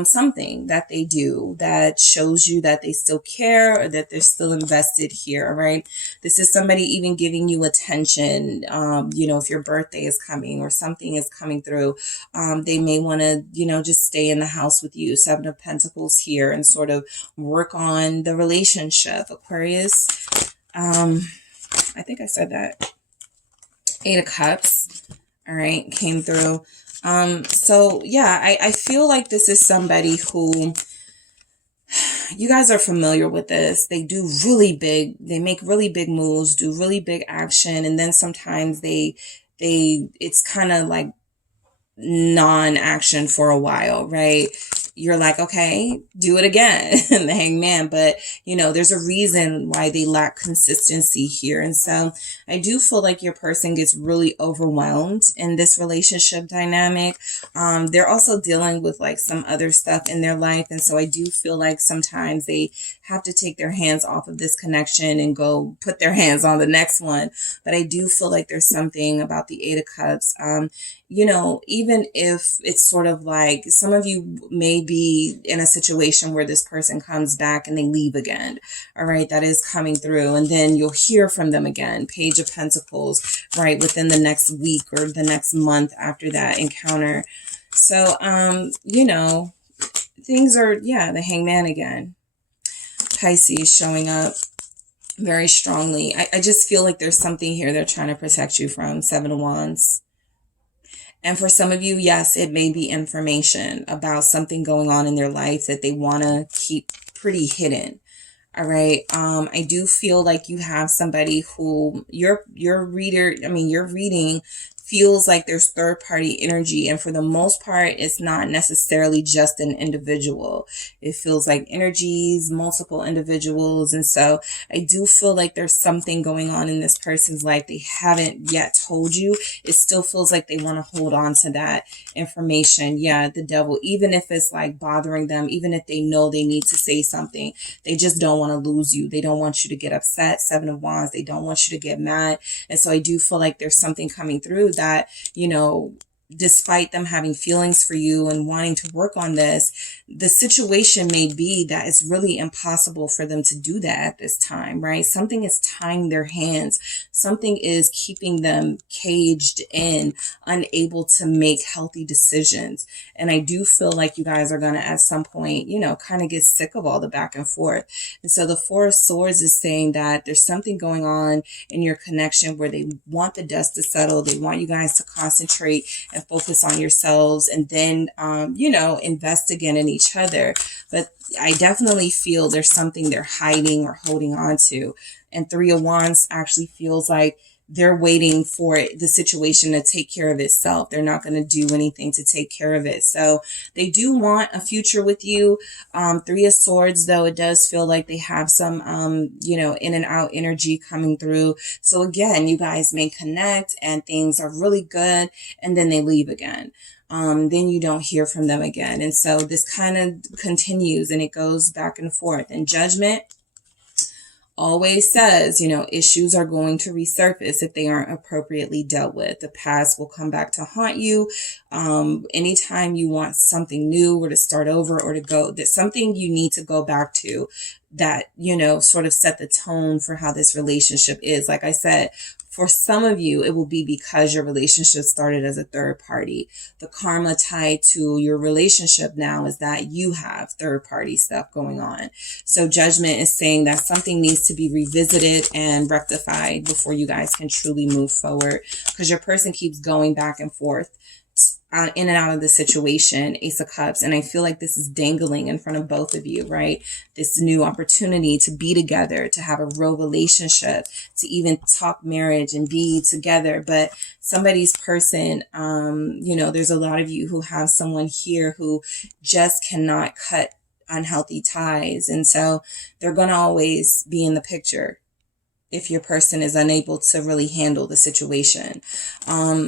something that they do that shows you that they still care or that they're still invested here, right? This is somebody even giving you attention. You know, if your birthday is coming or something is coming through, they may want to, you know, just stay in the house with you. Seven of Pentacles here and sort of work on the relationship. Aquarius. I think I said that. Eight of Cups. All right. Came through. So yeah, I feel like this is somebody who you guys are familiar with this. They do really big, they make really big moves, do really big action. And then sometimes it's kind of like non-action for a while, right? You're like, okay, do it again, the Hangman. But, you know, there's a reason why they lack consistency here. And so I do feel like your person gets really overwhelmed in this relationship dynamic. They're also dealing with like some other stuff in their life. And so I do feel like sometimes they have to take their hands off of this connection and go put their hands on the next one. But I do feel like there's something about the Eight of Cups. You know, even if it's sort of like some of you may be in a situation where this person comes back and they leave again. All right. That is coming through. And then you'll hear from them again. Page of Pentacles, right? Within the next week or the next month after that encounter. So, you know, things are, yeah, the Hangman again. Pisces showing up very strongly. I just feel like there's something here they're trying to protect you from. Seven of Wands. And for some of you, yes, it may be information about something going on in their life that they want to keep pretty hidden. All right. I do feel like you have somebody who your reading feels like there's third party energy. And for the most part, it's not necessarily just an individual. It feels like energies, multiple individuals. And so I do feel like there's something going on in this person's life they haven't yet told you. It still feels like they want to hold on to that information. Yeah, the devil, even if it's like bothering them, even if they know they need to say something, they just don't want to lose you. They don't want you to get upset. 7 of Wands. They don't want you to get mad. And so I do feel like there's something coming through that, you know, despite them having feelings for you and wanting to work on this, the situation may be that it's really impossible for them to do that at this time, right? Something is tying their hands. Something is keeping them caged in, unable to make healthy decisions. And I do feel like you guys are going to, at some point, you know, kind of get sick of all the back and forth. And so the Four of Swords is saying that there's something going on in your connection where they want the dust to settle. They want you guys to concentrate and focus on yourselves, and then, you know, invest again in each other. But I definitely feel there's something they're hiding or holding on to. And 3 of Wands actually feels like they're waiting for the situation to take care of itself. They're not going to do anything to take care of it. So they do want a future with you. 3 of Swords, though, it does feel like they have some, you know, in and out energy coming through. So again, you guys may connect and things are really good, and then they leave again. Then you don't hear from them again. And so this kind of continues and it goes back and forth. And Judgment always says, you know, issues are going to resurface if they aren't appropriately dealt with. The past will come back to haunt you. Anytime you want something new or to start over or to go, there's something you need to go back to that, you know, sort of set the tone for how this relationship is. Like I said, for some of you, it will be because your relationship started as a third party. The karma tied to your relationship now is that you have third party stuff going on. So Judgment is saying that something needs to be revisited and rectified before you guys can truly move forward, because your person keeps going back and forth in and out of the situation. Ace of Cups. And I feel like this is dangling in front of both of you, right? This new opportunity to be together, to have a real relationship, to even talk marriage and be together. But somebody's person, you know, there's a lot of you who have someone here who just cannot cut unhealthy ties. And so they're going to always be in the picture if your person is unable to really handle the situation.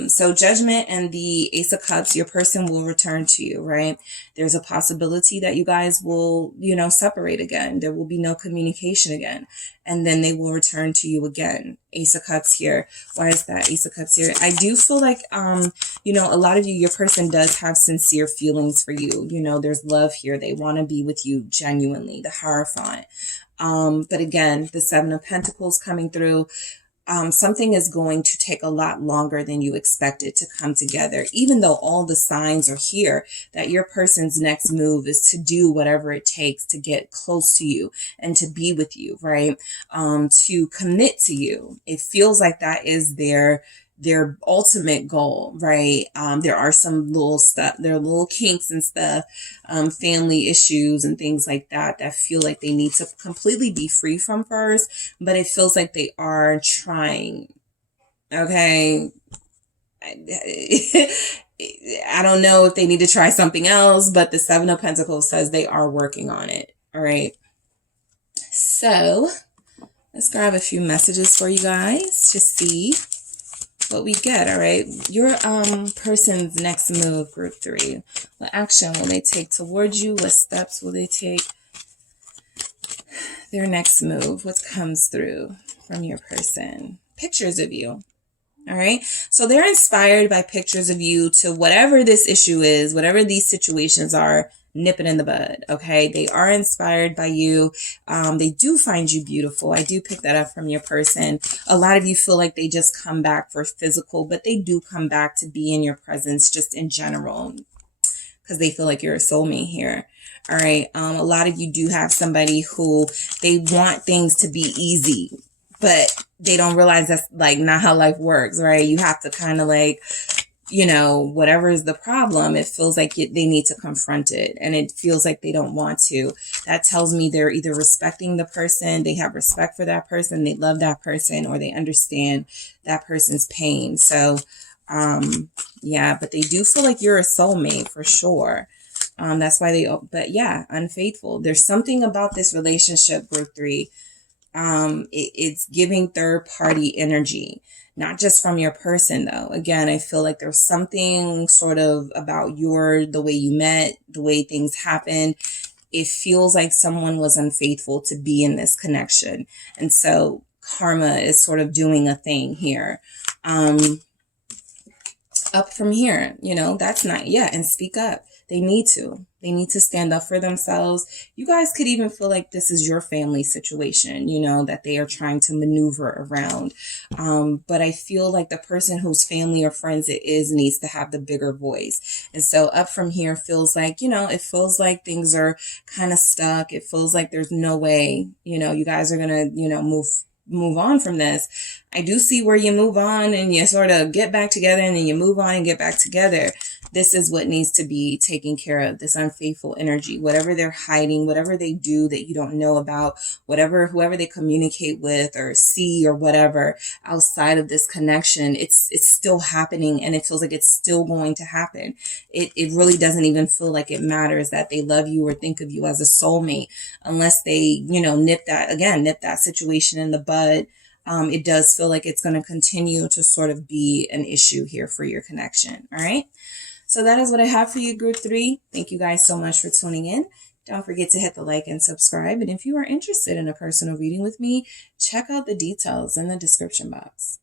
So Judgment and the Ace of Cups, your person will return to you, right? There's a possibility that you guys will, you know, separate again. There will be no communication again. And then they will return to you again. Ace of Cups here. Why is that Ace of Cups here? I do feel like, you know, a lot of you, your person does have sincere feelings for you. You know, there's love here. They want to be with you genuinely. The Hierophant. But again, the 7 of Pentacles coming through. Something is going to take a lot longer than you expected to come together, even though all the signs are here that your person's next move is to do whatever it takes to get close to you and to be with you, right? To commit to you. It feels like that is their ultimate goal, right? There are some little stuff, there are little kinks and stuff, family issues and things like that feel like they need to completely be free from first, but it feels like they are trying. Okay. I don't know if they need to try something else, but the 7 of Pentacles says they are working on it. All right. So let's grab a few messages for you guys to see what we get. All right, your person's next move, group 3. What action will they take towards you? What steps will they take? Their next move, what comes through from your person? Pictures of you. All right, so they're inspired by pictures of you to whatever this issue is, whatever these situations are, nip it in the bud. Okay, they are inspired by you. They do find you beautiful. I do pick that up from your person. A lot of you feel like they just come back for physical, but they do come back to be in your presence just in general, because they feel like you're a soulmate here. All right, a lot of you do have somebody who they want things to be easy, but they don't realize that's like not how life works, right? You have to kind of like you know, whatever is the problem, it feels like they need to confront it, and it feels like they don't want to. That tells me they're either respecting the person, they have respect for that person, they love that person, or they understand that person's pain. So, yeah, but they do feel like you're a soulmate for sure. That's why but yeah, unfaithful. There's something about this relationship, group 3. It's giving third party energy, not just from your person though. Again, I feel like there's something sort of about the way you met, the way things happened. It feels like someone was unfaithful to be in this connection. And so karma is sort of doing a thing here. Up from here, you know, that's not, yeah, and speak up. They need to stand up for themselves. You guys could even feel like this is your family situation, you know, that they are trying to maneuver around. But I feel like the person whose family or friends it is needs to have the bigger voice. And so up from here feels like, you know, it feels like things are kind of stuck. It feels like there's no way, you know, you guys are going to, you know, move on from this. I do see where you move on and you sort of get back together, and then you move on and get back together. This is what needs to be taken care of, this unfaithful energy. Whatever they're hiding, whatever they do that you don't know about, whoever they communicate with or see or whatever outside of this connection, it's still happening, and it feels like it's still going to happen. It really doesn't even feel like it matters that they love you or think of you as a soulmate, unless they, you know, nip that situation in the bud. It does feel like it's going to continue to sort of be an issue here for your connection. All right. So that is what I have for you, group 3. Thank you guys so much for tuning in. Don't forget to hit the like and subscribe. And if you are interested in a personal reading with me, check out the details in the description box.